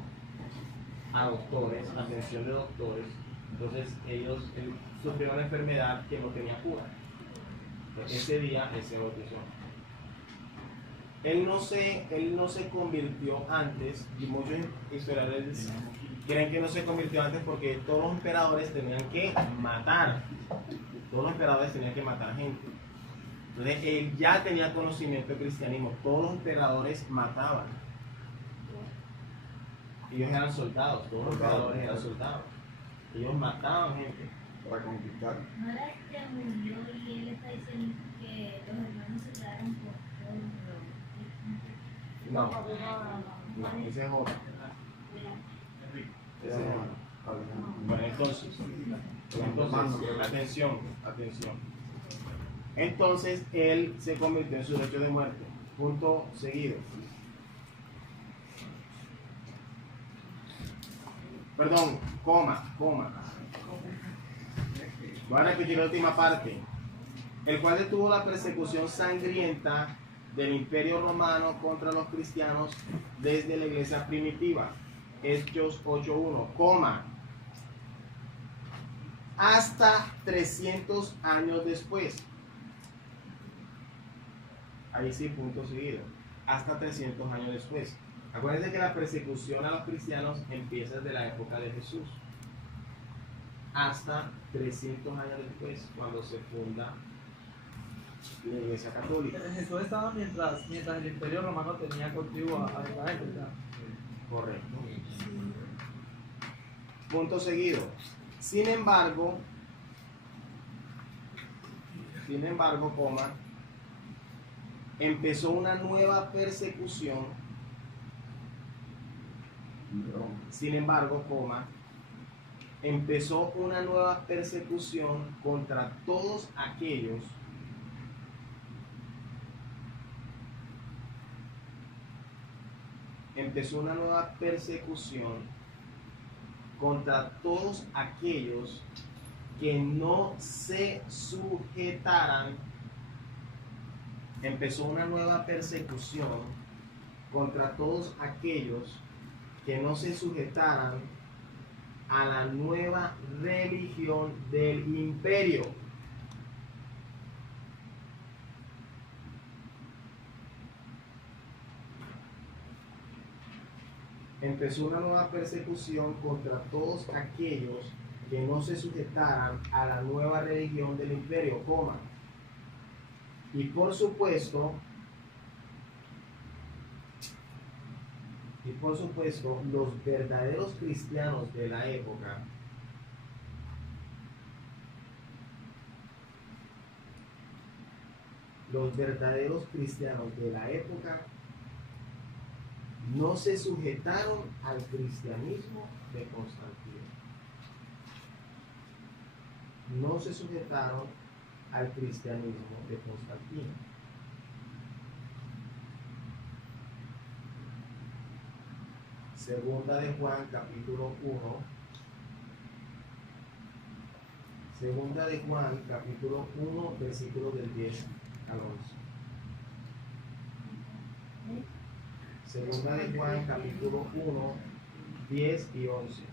a doctores, atención de doctores. Entonces él sufrió una enfermedad que no tenía cura. Ese día él se bautizó. Él no se convirtió antes, y muchos historiadores creen que no se convirtió antes porque todos los emperadores tenían que matar. Todos los emperadores tenían que matar gente. Entonces él ya tenía conocimiento del cristianismo. Todos los emperadores mataban. Ellos eran soldados, todos los emperadores eran soldados. Ellos mataban gente. Para conquistar. No era que murió y él está diciendo que los hermanos se quedaron por No, ese es otro. Bueno, entonces, atención. Entonces, él se convirtió en su lecho de muerte. Punto seguido. Perdón, coma. Voy a repetir la última parte. El cual detuvo la persecución sangrienta del Imperio Romano contra los cristianos desde la iglesia primitiva. Hechos 8:1, hasta 300 años después. Ahí sí, punto seguido. Hasta 300 años después. Acuérdense que la persecución a los cristianos empieza desde la época de Jesús. Hasta 300 años después, cuando se funda la Iglesia Católica. Jesús estaba mientras el Imperio Romano tenía cautivo a Israel, ¿verdad? Correcto. Punto seguido. Sin embargo, empezó una nueva persecución. Empezó una nueva persecución contra todos aquellos que no se sujetaran empezó una nueva persecución contra todos aquellos que no se sujetaran a la nueva religión del imperio. Empezó una nueva persecución contra todos aquellos que no se sujetaran a la nueva religión del imperio, coma. Y por supuesto, los verdaderos cristianos de la época no se sujetaron al cristianismo de Constantino. No se sujetaron al cristianismo de Constantino. Segunda de Juan, capítulo 1. Segunda de Juan, capítulo 1, versículos del 10 al 11. Segunda de Juan, capítulo 1, 10 y 11.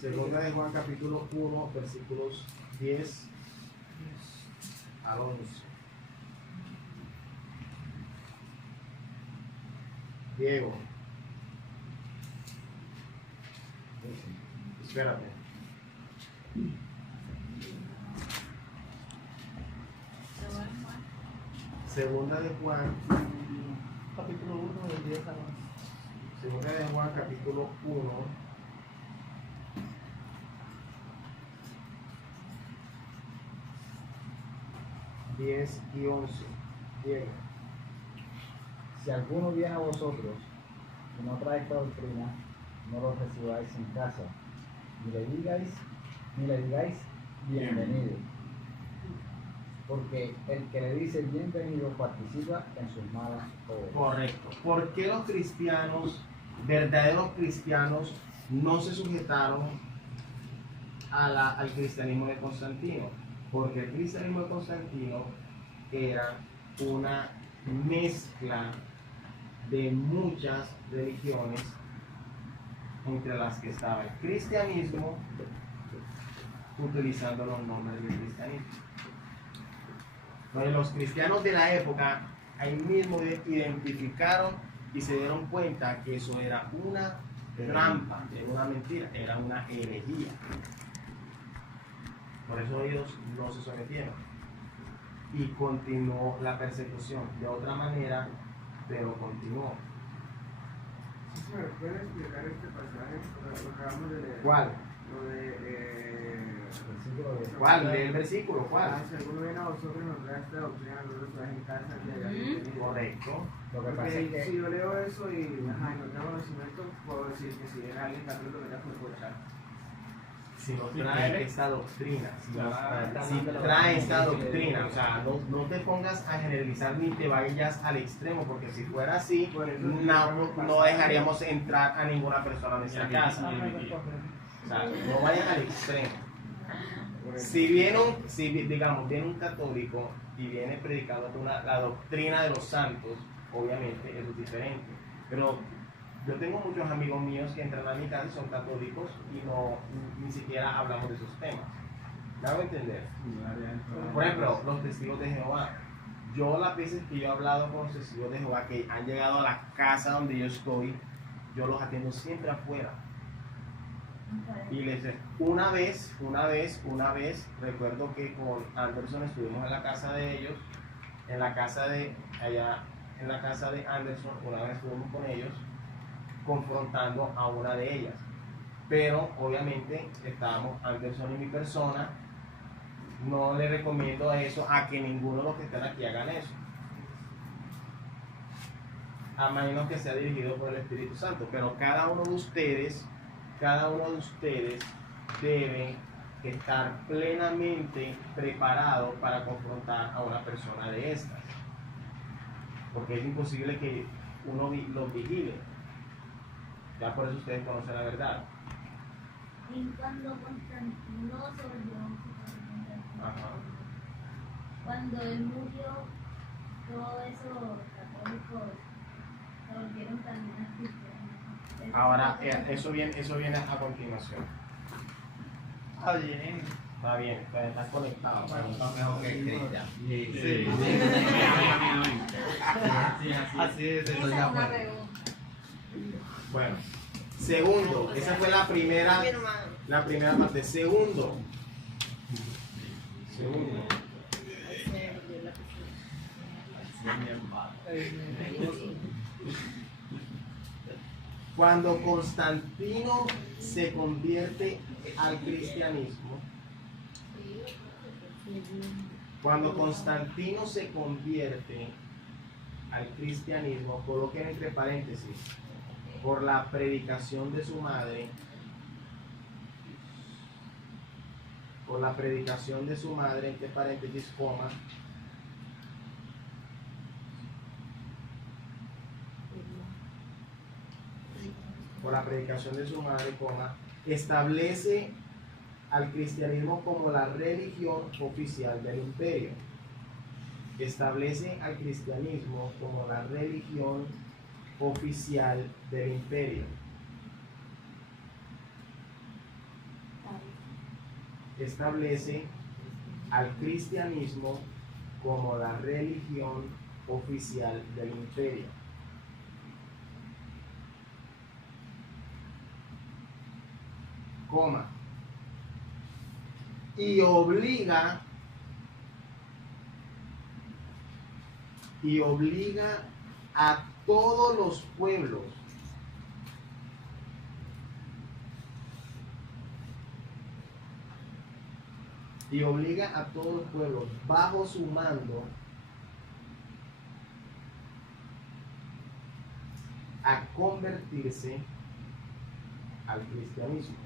Segunda de Juan, capítulo 1, versículos 10 al 11. Diego. Espérate. Segunda de Juan, Capítulo 1, del 10 al 11. Segunda de Juan, capítulo 1. Diez y 11. Diego. Si alguno viene a vosotros y no trae esta doctrina, no lo recibáis en casa, ni le digáis bienvenido. Porque el que le dice bienvenido participa en sus malas obras. Correcto. ¿Por qué los cristianos, verdaderos cristianos, no se sujetaron al cristianismo de Constantino? Porque el cristianismo de Constantino era una mezcla de muchas religiones, entre las que estaba el cristianismo, utilizando los nombres del cristianismo. Entonces, los cristianos de la época ahí mismo identificaron y se dieron cuenta que eso era una trampa, era una mentira, era una herejía. Por eso ellos no se sometieron. Y continuó la persecución. De otra manera, pero continuó. ¿Me puede explicar este pasaje? Lo acabamos de leer. ¿Cuál? Lo de... ¿Cuál? Lee el versículo, ¿cuál? Si alguno viene a vosotros y nos trae esta doctrina, no lo trae en casa, que Correcto. Lo que pasa es que si yo leo eso y no tengo conocimiento, puedo decir que si viene alguien católico que me puede echar. Si nos trae esta doctrina, si trae esta doctrina, o sea, no te pongas a generalizar ni te vayas al extremo, porque si fuera así, no dejaríamos entrar a ninguna persona a nuestra casa. O sea, no vayas al extremo. Si viene un católico y viene predicando la doctrina de los santos, obviamente eso es diferente. Pero yo tengo muchos amigos míos que entran a mi casa y son católicos y ni siquiera hablamos de esos temas. ¿Me hago entender? Por ejemplo, los testigos de Jehová. Yo las veces que yo he hablado con los testigos de Jehová que han llegado a la casa donde yo estoy, yo los atiendo siempre afuera. Y una vez, recuerdo que con Anderson estuvimos en la casa de ellos, en la casa de Anderson, una vez estuvimos con ellos, confrontando a una de ellas. Pero obviamente estábamos Anderson y mi persona. No le recomiendo eso a que ninguno de los que están aquí hagan eso, a menos que sea dirigido por el Espíritu Santo. Pero cada uno de ustedes debe estar plenamente preparado para confrontar a una persona de estas. Porque es imposible que uno los vigile. Ya por eso ustedes conocen la verdad. Y cuando Constantino se volvió Ajá. cuando él murió, todos esos católicos se volvieron también a cristianos. Ahora, eso viene a continuación. Está bien. Está bien, estás conectado. Son mejor que Cristian. Sí. Así es. Estoy de acuerdo. Bueno, segundo, esa fue la primera parte. Segundo. Cuando Constantino se convierte al cristianismo, coloquen entre paréntesis, por la predicación de su madre, entre paréntesis, coma, por la predicación de su madre, coma, establece al cristianismo como la religión oficial del imperio. Establece al cristianismo como la religión oficial del imperio. Establece al cristianismo como la religión oficial del imperio. Coma. Y obliga a todos los pueblos bajo su mando a convertirse al cristianismo.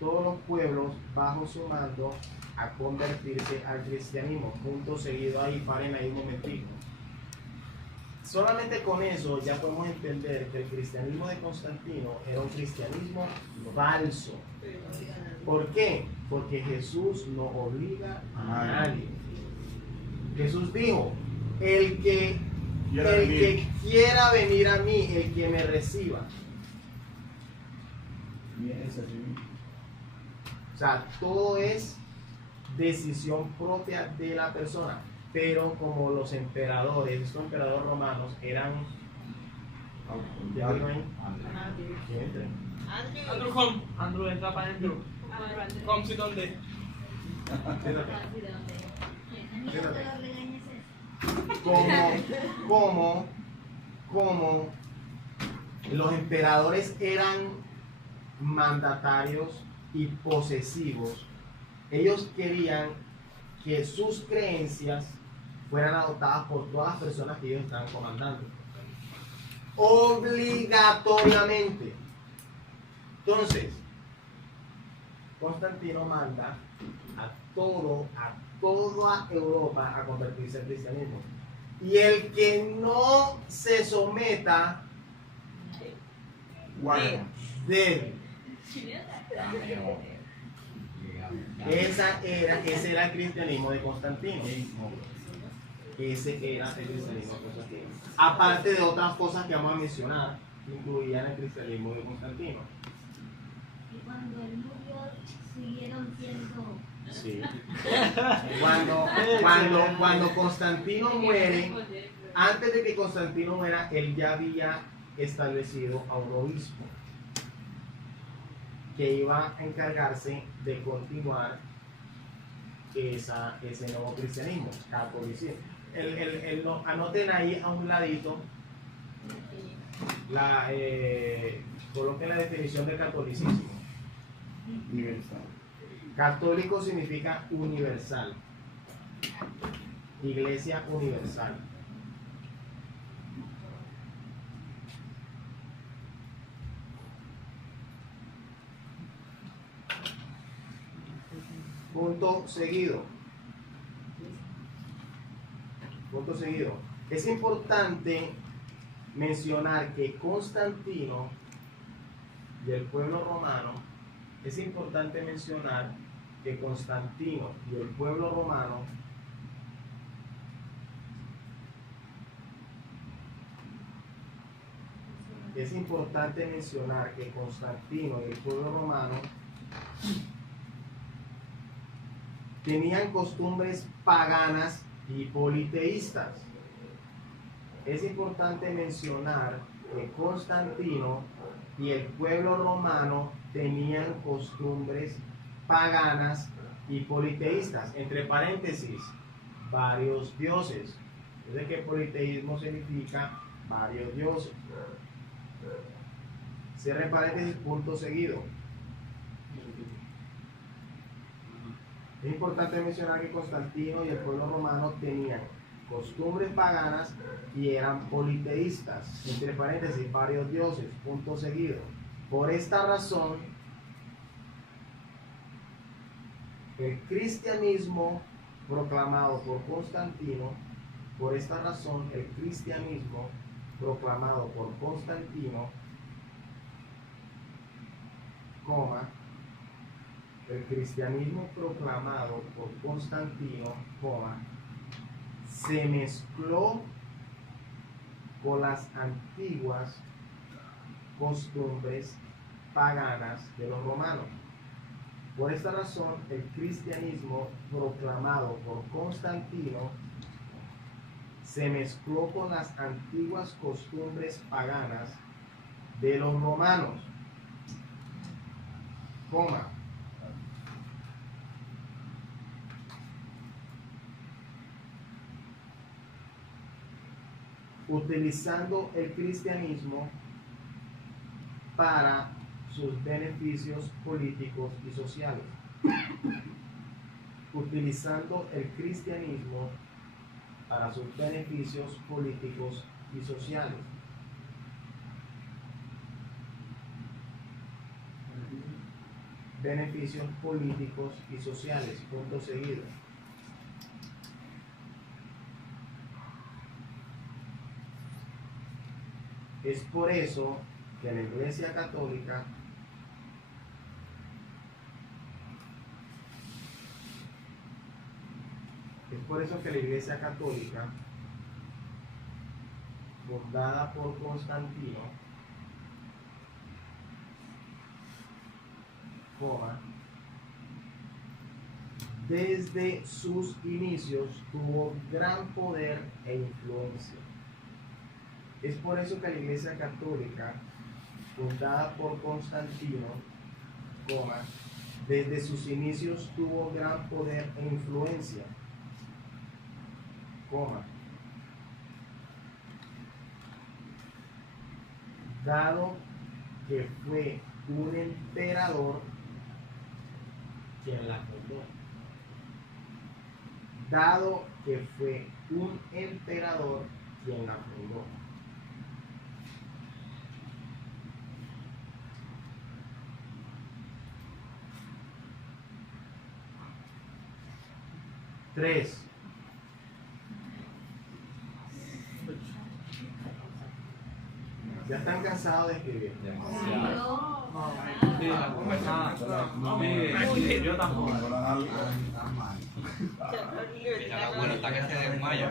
Todos los pueblos bajo su mando a convertirse al cristianismo. Punto seguido ahí, paren ahí un momentito. Solamente con eso ya podemos entender que el cristianismo de Constantino era un cristianismo falso. ¿Por qué? Porque Jesús no obliga a nadie. Jesús dijo, el que quiera venir a mí, el que me reciba. O sea, todo es decisión propia de la persona. Pero como los emperadores, estos emperadores romanos eran... Andrew, entra para adentro. ¿Cómo si dónde? Como los emperadores eran mandatarios y posesivos, ellos querían que sus creencias fueran adoptadas por todas las personas que ellos estaban comandando, obligatoriamente. Entonces, Constantino manda a toda Europa a convertirse al cristianismo. Y el que no se someta, debe. Ese era el cristianismo de Constantino. Ese era el cristianismo de Constantino. Aparte de otras cosas que vamos a mencionar, incluían el cristianismo de Constantino. Y cuando él murió, siguieron siendo... Sí. Cuando Constantino muere, antes de que Constantino muera, él ya había establecido a un obispo que iba a encargarse de continuar ese nuevo cristianismo, catolicismo. Anoten ahí a un ladito, coloquen la definición de catolicismo. Universal. Católico significa universal, iglesia universal. Punto seguido. Punto seguido. Es importante mencionar que Constantino y el pueblo romano, es importante mencionar que Constantino y el pueblo romano es importante mencionar que Constantino y el pueblo romano tenían costumbres paganas y politeístas. Es importante mencionar que Constantino y el pueblo romano tenían costumbres paganas y politeístas. Entre paréntesis, varios dioses. Yo sé que politeísmo significa varios dioses. Cierre paréntesis, punto seguido. Es importante mencionar que Constantino y el pueblo romano tenían costumbres paganas y eran politeístas. Entre paréntesis, varios dioses, punto seguido. Por esta razón, el cristianismo proclamado por Constantino, por esta razón, el cristianismo proclamado por Constantino, el cristianismo proclamado por Constantino, se mezcló con las antiguas costumbres paganas de los romanos. Por esta razón, el cristianismo proclamado por Constantino se mezcló con las antiguas costumbres paganas de los romanos, utilizando el cristianismo para sus beneficios políticos y sociales. Utilizando el cristianismo para sus beneficios políticos y sociales. Beneficios políticos y sociales, punto seguido. Es por eso que la Iglesia Católica fundada por Constantino, desde sus inicios tuvo gran poder e influencia. Es por eso que la Iglesia Católica, fundada por Constantino, desde sus inicios tuvo gran poder e influencia, dado que fue un emperador quien la fundó. Dado que fue un emperador quien la fundó. Tres. ¿Ya están cansados de escribir? Yo tampoco. Bueno, está que se desmaya.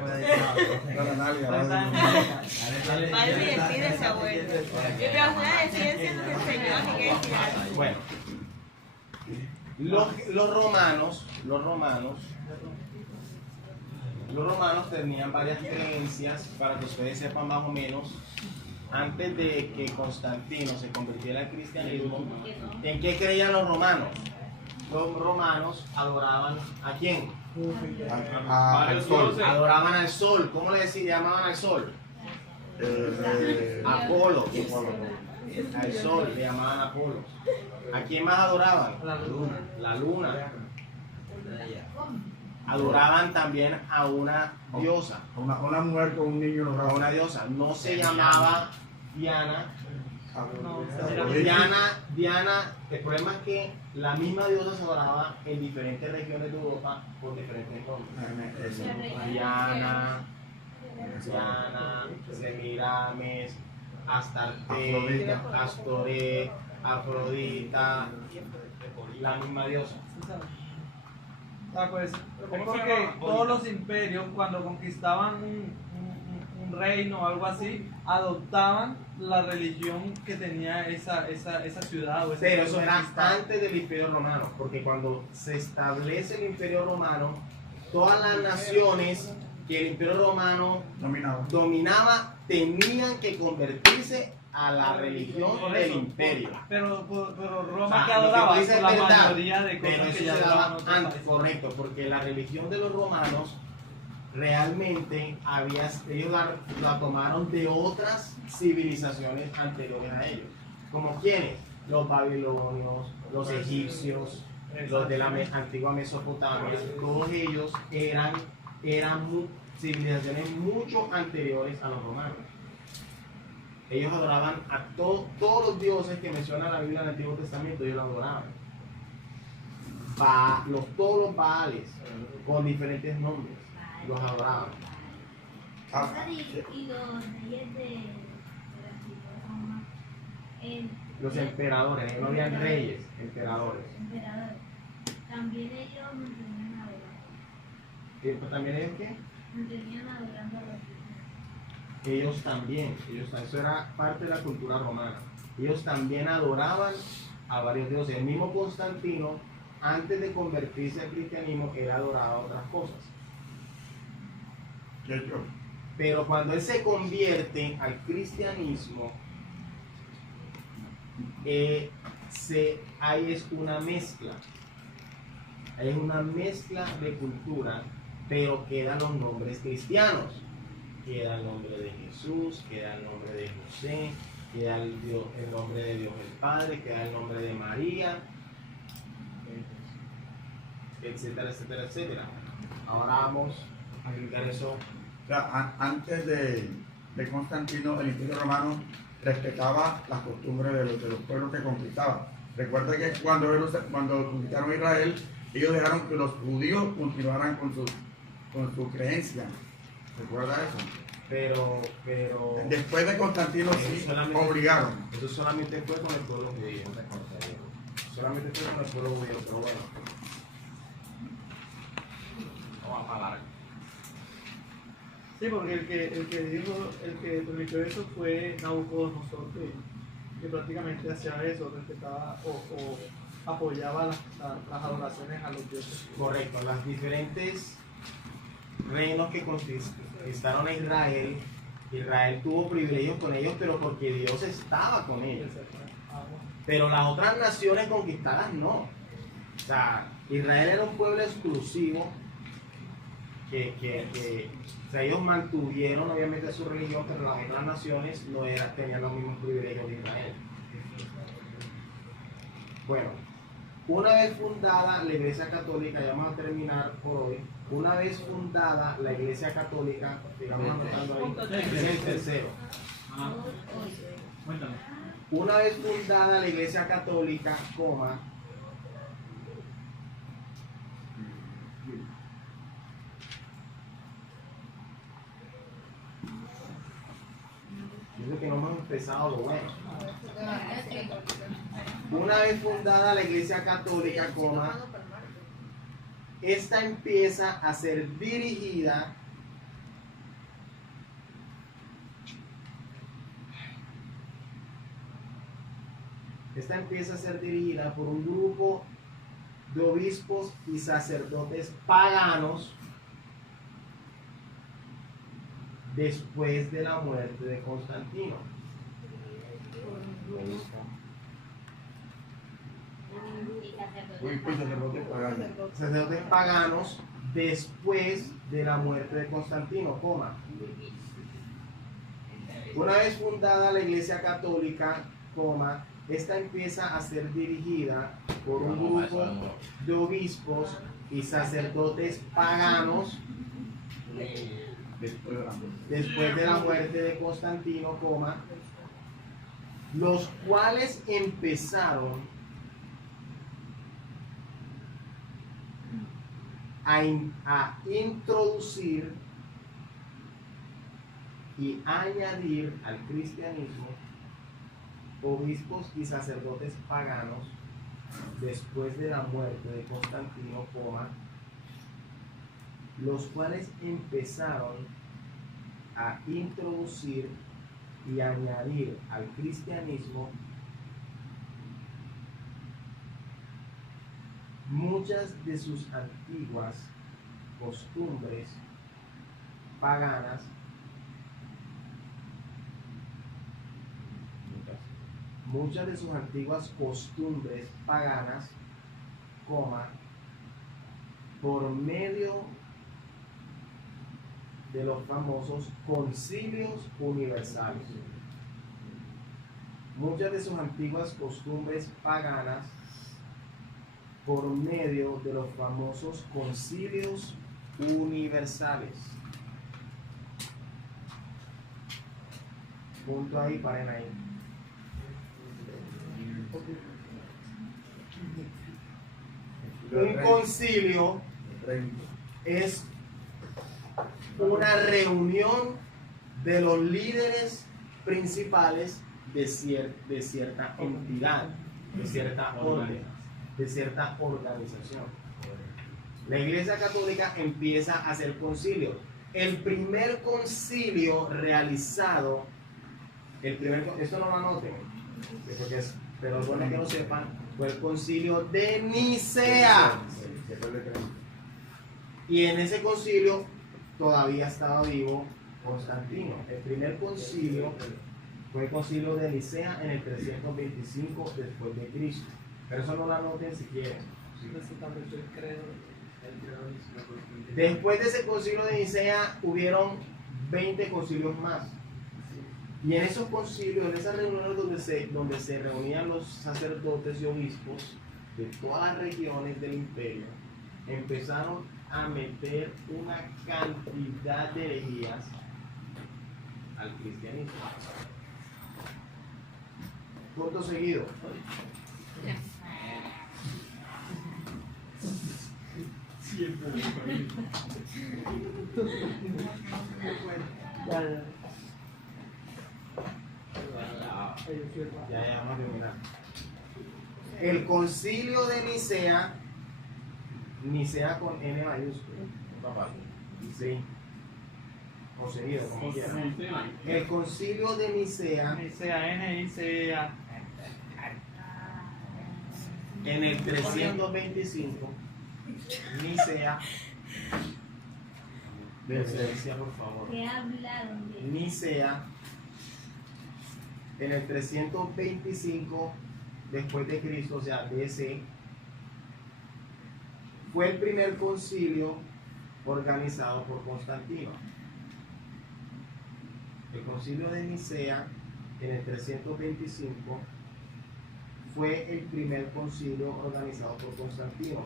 Padre, despídese, abuelo. Yo te voy a decir el Señor y que decir algo. Bueno, los romanos tenían varias creencias, para que ustedes sepan más o menos, antes de que Constantino se convirtiera al cristianismo. ¿En qué creían los romanos? Los romanos adoraban ¿a quién? Al sol. Adoraban al sol. ¿Cómo le llamaban al sol? Apolo. Al sol le llamaban Apolo. ¿A quién más adoraban? La luna. Adoraban también a una diosa. Una mujer con un niño A una diosa. No se llamaba Diana, No, Diana, el problema es que la misma diosa se adoraba en diferentes regiones de Europa por diferentes nombres. Diana, Semiramis, Astarte, Astoret, Afrodita, la misma diosa. Pues es porque todos los imperios, cuando conquistaban un reino o algo así, adoptaban la religión que tenía esa ciudad o esa Pero eso era conquista. antes del Imperio Romano, porque cuando se establece el Imperio Romano, todas las naciones que el Imperio Romano dominaba tenían que convertirse a la religión del imperio. Pero Roma, O sea, que lo adoraba tú dices es la verdad, mayoría de pero cosas eso que ya se daba adoraban otros antes, países. correcto, porque la religión de los romanos realmente ellos la tomaron de otras civilizaciones anteriores a ellos. ¿Como quiénes? Los babilonios, los egipcios, los de la antigua Mesopotamia. Todos ellos eran civilizaciones mucho anteriores a los romanos. Ellos adoraban a todos los dioses que menciona la Biblia en el Antiguo Testamento, ellos los adoraban. Todos los Baales, con diferentes nombres, los adoraban. Y los reyes de la antigua Roma, Los emperadores, no habían reyes, emperadores. emperadores, también ellos mantenían adorando. ¿También ellos qué? Mantenían adorando a los dioses. Ellos también, eso era parte de la cultura romana. Ellos también adoraban a varios dioses. El mismo Constantino, antes de convertirse al cristianismo, él adoraba otras cosas. Pero cuando él se convierte al cristianismo, ahí es una mezcla. Ahí es una mezcla de cultura, pero quedan los nombres cristianos. Queda el nombre de Jesús, queda el nombre de José, queda el nombre de Dios el Padre, queda el nombre de María, etcétera, etcétera, etcétera. Ahora vamos a explicar eso. O sea, antes de Constantino, el Imperio Romano respetaba las costumbres de los pueblos que conquistaba. Recuerda que cuando conquistaron Israel, ellos dejaron que los judíos continuaran con su creencia. ¿Recuerda eso? Pero Después de Constantino sí obligaron. Eso solamente fue con el pueblo judío. Solamente fue con el pueblo judío, pero bueno. Vamos a parar. Sí, porque el que permitió eso fue Nabucodonosor, que prácticamente hacía eso, respetaba o apoyaba las adoraciones a los dioses. Correcto, las diferentes reinos que conquistaron a Israel tuvo privilegios con ellos, pero porque Dios estaba con ellos. Pero las otras naciones conquistadas no. O sea, Israel era un pueblo exclusivo o sea, ellos mantuvieron obviamente su religión, pero las otras naciones no tenían los mismos privilegios de Israel. Bueno, una vez fundada la Iglesia Católica, ya vamos a terminar por hoy. Una vez fundada la Iglesia Católica, digamos anotando ahí, es el tercero. Una vez fundada la Iglesia Católica, dice que no hemos empezado lo bueno. Una vez fundada la Iglesia Católica, esta empieza a ser dirigida por un grupo de obispos y sacerdotes paganos después de la muerte de Constantino. Sacerdotes paganos después de la muerte de Constantino, Una vez fundada la Iglesia Católica, esta empieza a ser dirigida por un grupo de obispos y sacerdotes paganos después de la muerte de Constantino, los cuales empezaron a introducir y añadir al cristianismo obispos y sacerdotes paganos después de la muerte de Constantino, los cuales empezaron a introducir y añadir al cristianismo muchas de sus antiguas costumbres paganas, por medio de los famosos concilios universales. Muchas de sus antiguas costumbres paganas por medio de los famosos concilios universales. Punto ahí, paren ahí. Un concilio es una reunión de los líderes principales de cierta entidad, de cierta orden, de cierta organización. La Iglesia Católica empieza a hacer concilios. El primer concilio realizado, esto no lo anoten, pero es bueno que lo sepan, fue el concilio de Nicea. Y en ese concilio todavía estaba vivo Constantino. El primer concilio fue el concilio de Nicea en el 325 después de Cristo. Pero eso no lo anoten si quieren. Después de ese concilio de Nicea hubieron 20 concilios más. Y en esos concilios, en esas reuniones donde se reunían los sacerdotes y obispos de todas las regiones del imperio, empezaron a meter una cantidad de herejías al cristianismo. Punto seguido. Ya vamos a terminar. El concilio de Nicea, Nicea con N mayúscula. Sí. O seguido, como quieran. El concilio de Nicea, Nicea. en el 325, Nicea, Nicea, por favor. ¿Qué hablaron de Nicea, en el 325 después de Cristo, o sea, DC, fue el primer concilio organizado por Constantino. El concilio de Nicea, en el 325, fue el primer concilio organizado por Constantino,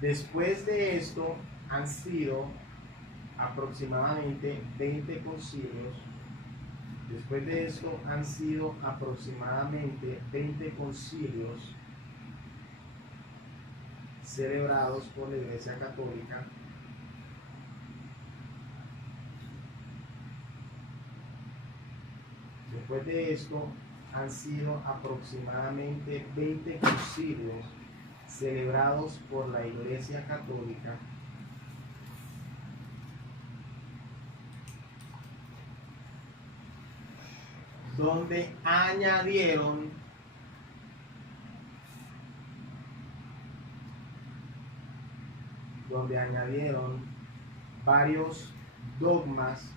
Después de esto han sido aproximadamente 20 concilios. Después de esto han sido aproximadamente 20 concilios celebrados por la Iglesia Católica. Después de esto han sido aproximadamente 20 concilios celebrados por la Iglesia Católica, donde añadieron varios dogmas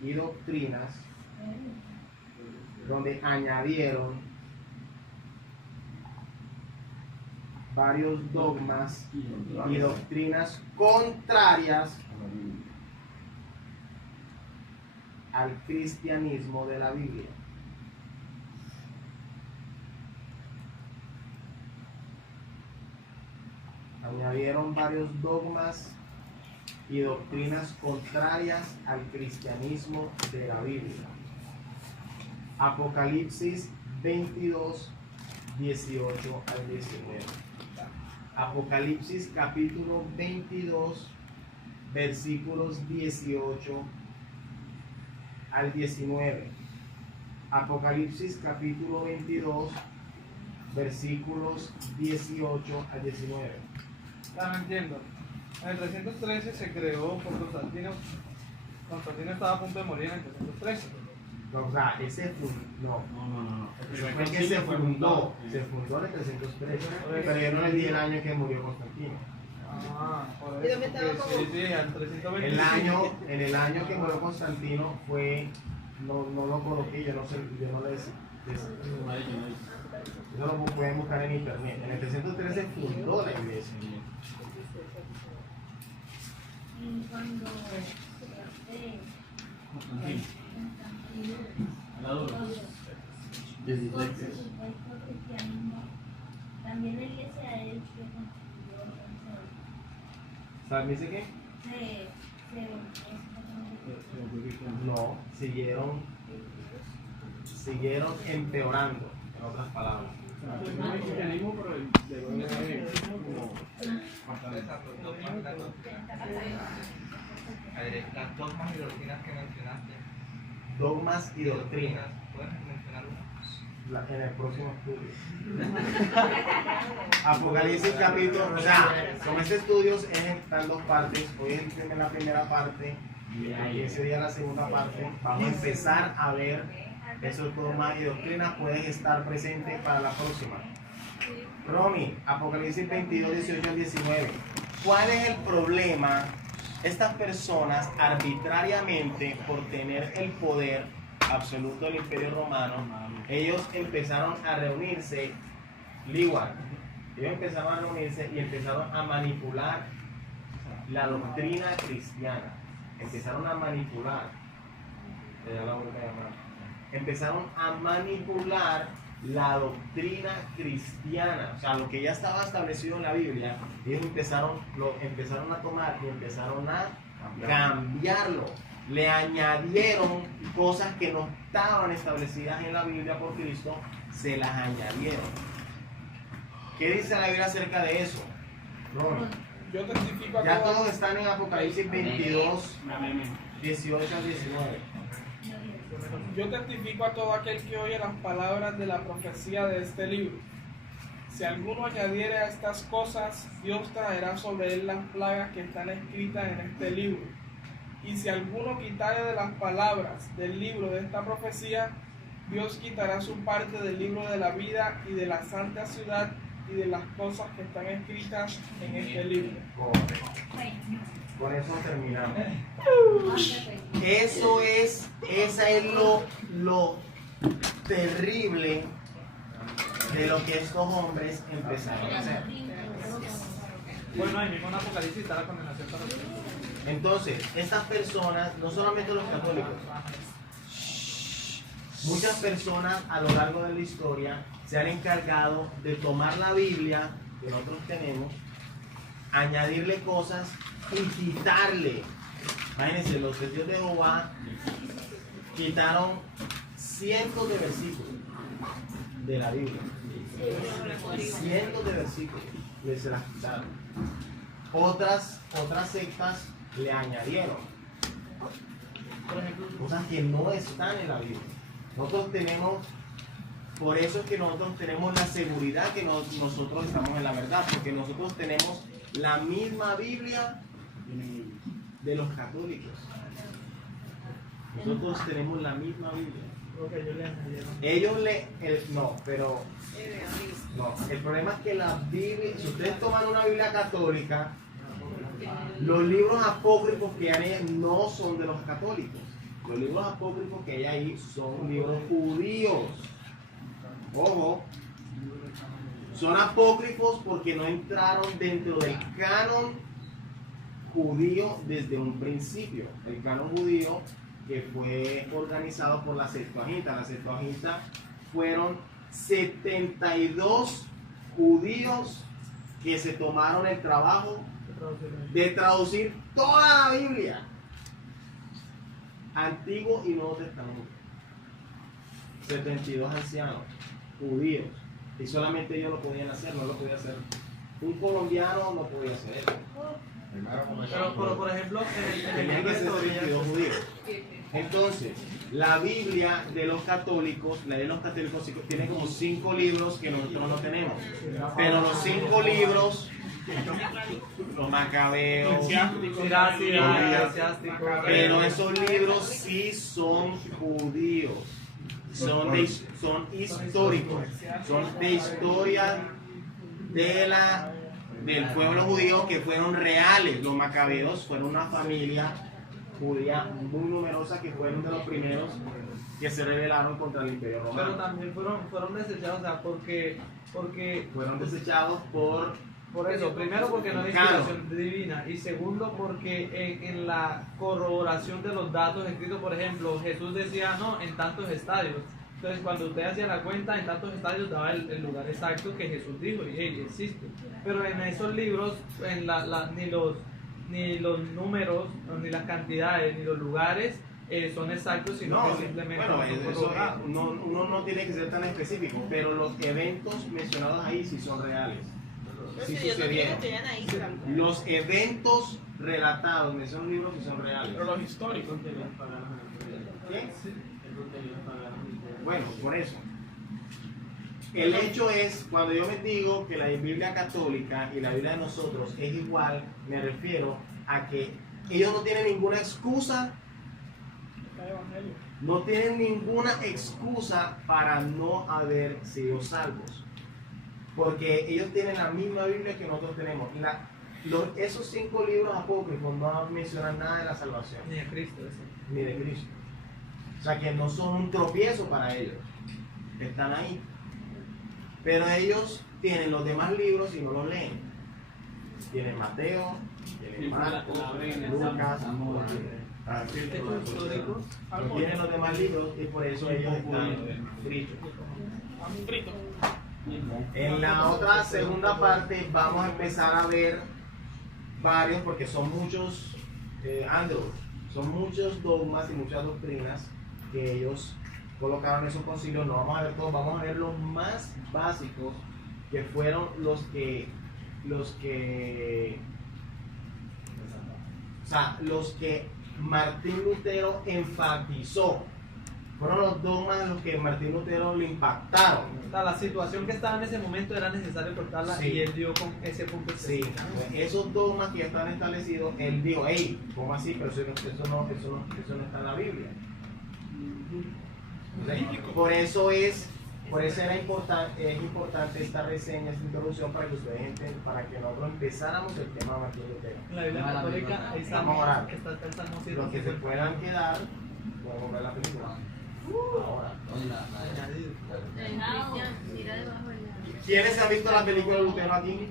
y doctrinas, contrarias al cristianismo de la Biblia. Añadieron varios dogmas y doctrinas contrarias al cristianismo de la Biblia. Apocalipsis 22, 18 al 19. Apocalipsis capítulo 22, versículos 18 al 19. Apocalipsis capítulo 22, versículos 18 al 19. No entiendo. En el 313 se creó por Constantino. Constantino estaba a punto de morir en el 313. No, o sea, ese fundó. No. Fue que se fundó en el 313. Pero yo no le di el año que murió Constantino. Ah, por ¿Y eso. dónde estaba porque como? sí, al 325. En el año que murió Constantino fue, no lo coloqué, yo no sé, yo no les eso lo pueden buscar en internet. En el 313 fundó la iglesia. Y cuando también la iglesia de él que construyó ¿Sabes dice qué? No, siguieron empeorando, en otras palabras. Las dogmas y doctrinas que mencionaste. Dogmas y doctrinas. ¿Puedes mencionar una? En el próximo estudio. Apocalipsis capítulo, o sea, como este estudio está en dos partes, hoy es la primera parte y ese día la segunda parte, vamos a empezar a ver esos dogmas y doctrinas, puedes estar presente para la próxima. Romy, Apocalipsis 22, 18 al 19. ¿Cuál es el problema? Estas personas arbitrariamente, por tener el poder absoluto del Imperio Romano, ellos empezaron a reunirse, ellos empezaron a reunirse y empezaron a manipular la doctrina cristiana. Empezaron a manipular, empezaron a manipular la doctrina cristiana, o sea, lo que ya estaba establecido en la Biblia, ellos lo empezaron a tomar y empezaron a cambiarlo. Le añadieron cosas que no estaban establecidas en la Biblia por Cristo, se las añadieron. ¿Qué dice la Biblia acerca de eso? Ron, Yo testifico a ya todas- todos están en Apocalipsis 22, 18 al 19. Yo testifico a todo aquel que oye las palabras de la profecía de este libro. Si alguno añadiere a estas cosas, Dios traerá sobre él las plagas que están escritas en este libro. Y si alguno quitare de las palabras del libro de esta profecía, Dios quitará su parte del libro de la vida y de la santa ciudad y de las cosas que están escritas en este libro. Con eso terminamos. Esa es lo terrible de lo que estos hombres empezaron a hacer. Bueno, ahí mismo en Apocalipsis está la condenación para los hombres. Entonces, estas personas, no solamente los católicos, muchas personas a lo largo de la historia se han encargado de tomar la Biblia que nosotros tenemos, añadirle cosas y quitarle. Imagínense, los testigos de Jehová quitaron cientos de versículos de la Biblia. Cientos de versículos se las quitaron. Otras sectas le añadieron cosas que no están en la Biblia. Nosotros tenemos, por eso es que nosotros tenemos la seguridad que nosotros estamos en la verdad, porque nosotros tenemos la misma Biblia de los católicos. Nosotros tenemos la misma Biblia. El problema es que la Biblia, si ustedes toman una Biblia católica, los libros apócrifos que hay no son de los católicos. Los libros apócrifos que hay ahí son libros judíos. Ojo, son apócrifos porque no entraron dentro del canon judío desde un principio. El canon judío que fue organizado por la Septuaginta. La Septuaginta fueron 72 judíos que se tomaron el trabajo de traducir toda la Biblia, Antiguo y Nuevo Testamento. 72 ancianos judíos, y solamente ellos lo podían hacer, no lo podía hacer un colombiano, no podía hacer eso. Pero por ejemplo, en el Tenían libro que de ser Tobías, 72 judíos. Entonces, la Biblia de los católicos, la de los católicos tiene como 5 libros que nosotros no tenemos. Pero los 5 libros, los macabeos, pero esos libros sí son judíos, son históricos, son de historia del pueblo judío que fueron reales. Los macabeos fueron una familia judía muy numerosa que fueron de los primeros que se rebelaron contra el Imperio Romano. pero también fueron desechados, o sea, porque Fueron desechados por eso, primero porque no hay inspiración divina, y segundo porque en la corroboración de los datos escritos, por ejemplo, Jesús decía, no, en tantos estadios. Entonces, cuando usted hacía la cuenta, en tantos estadios daba el lugar exacto que Jesús dijo, y existe. Pero en esos libros, ni los números, ni las cantidades, ni los lugares son exactos, sino que simplemente bueno, son eso, corroborados. uno no tiene que ser tan específico, pero los eventos mencionados ahí sí son reales. Sí sucedieron. Los eventos relatados en esos libros sí son reales. Pero los históricos. ¿Qué? Bueno, por eso. El hecho es, cuando yo les digo que la Biblia católica y la Biblia de nosotros es igual, me refiero a que ellos no tienen ninguna excusa, para no haber sido salvos. Porque ellos tienen la misma Biblia que nosotros tenemos. Esos 5 libros apócrifos no mencionan nada de la salvación. Ni de Cristo, eso. Ni de Cristo. O sea que no son un tropiezo para ellos. Están ahí. Pero ellos tienen los demás libros y no los leen. Tienen Mateo, tienen Marcos, Lucas, tienen los demás libros y por eso ellos están fritos. En la otra segunda parte vamos a empezar a ver varios, porque son muchos, son muchos dogmas y muchas doctrinas que ellos colocaron en esos concilios. No vamos a ver todos, vamos a ver los más básicos, que fueron los que Martín Lutero enfatizó. Fueron los dogmas los que Martín Lutero le impactaron. O sea, la situación que estaba en ese momento era necesario cortarla, Sí. y él dio con ese punto. Sí, esos dogmas que ya están establecidos, él dijo, hey, ¿cómo así? Pero eso no está en la Biblia. Por eso es importante esta reseña, esta introducción, para que ustedes entiendan, para que nosotros empezáramos el tema de Martín Lutero. La Biblia católica, ahí Vamos a orar. está el Salmo Los que se 100. puedan quedar, podemos ver la película. Ahora. ¿Quiénes han visto la película de Lutero aquí?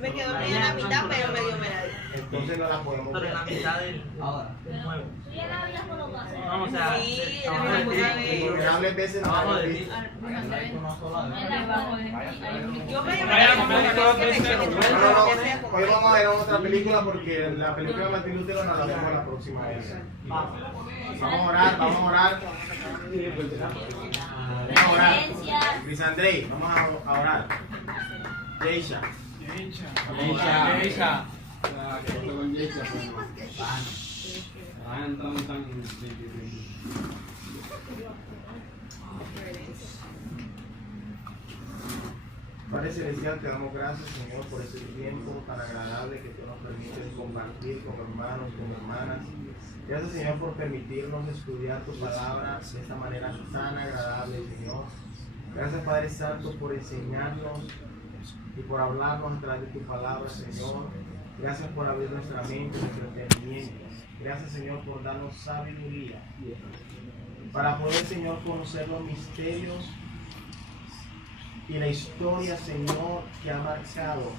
Me quedó medio en la mitad, pero medio me la di. Entonces no la podemos Pero ver. en la mitad del nuevo. Vamos a Sí, vamos era a muy ver. grave. Innumerables veces no la Vamos a hemos decir. visto. Yo medio me la di. No. Hoy vamos a ver otra película, porque la película de Martín Lutero nos la vemos la próxima vez. Vamos a orar. Vamos a orar. Luis Andrei, vamos a orar. Yeisha. Ella. Padre Celestial, te damos gracias, Señor, por este tiempo tan agradable que tú nos permites compartir con hermanos, con hermanas. Gracias, Señor, por permitirnos estudiar tu palabra de esta manera tan agradable, Señor. Gracias, Padre Santo, por enseñarnos y por hablarnos a través de tu palabra, Señor. Gracias por abrir nuestra mente, nuestro entendimiento. Gracias, Señor, por darnos sabiduría para poder, Señor, conocer los misterios y la historia, Señor, que ha marcado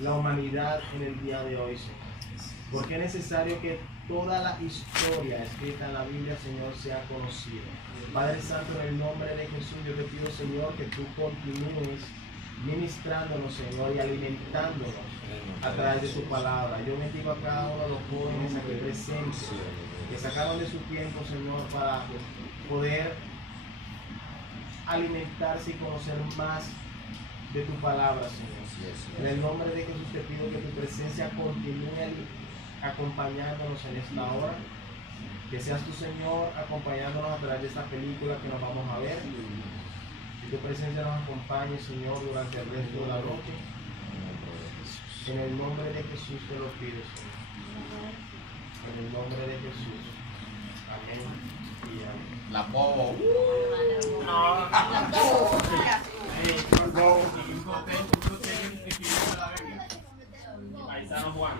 la humanidad en el día de hoy, Señor. Porque es necesario que toda la historia escrita en la Biblia, Señor, sea conocida. Padre Santo, en el nombre de Jesús, yo te pido, Señor, que tú continúes ministrándonos, Señor, y alimentándonos a través de tu palabra. Yo bendigo a cada uno de los jóvenes aquí presentes que sacaron de su tiempo, Señor, para poder alimentarse y conocer más de tu palabra, Señor. En el nombre de Jesús te pido que tu presencia continúe acompañándonos en esta hora. Que seas tu Señor acompañándonos a través de esta película que nos vamos a ver. Que tu presencia nos acompañe, Señor, durante el resto de la noche. En el nombre de Jesús te lo pido, Señor. En el nombre de Jesús. Amén y amén. La bobo. Ahí está Juan.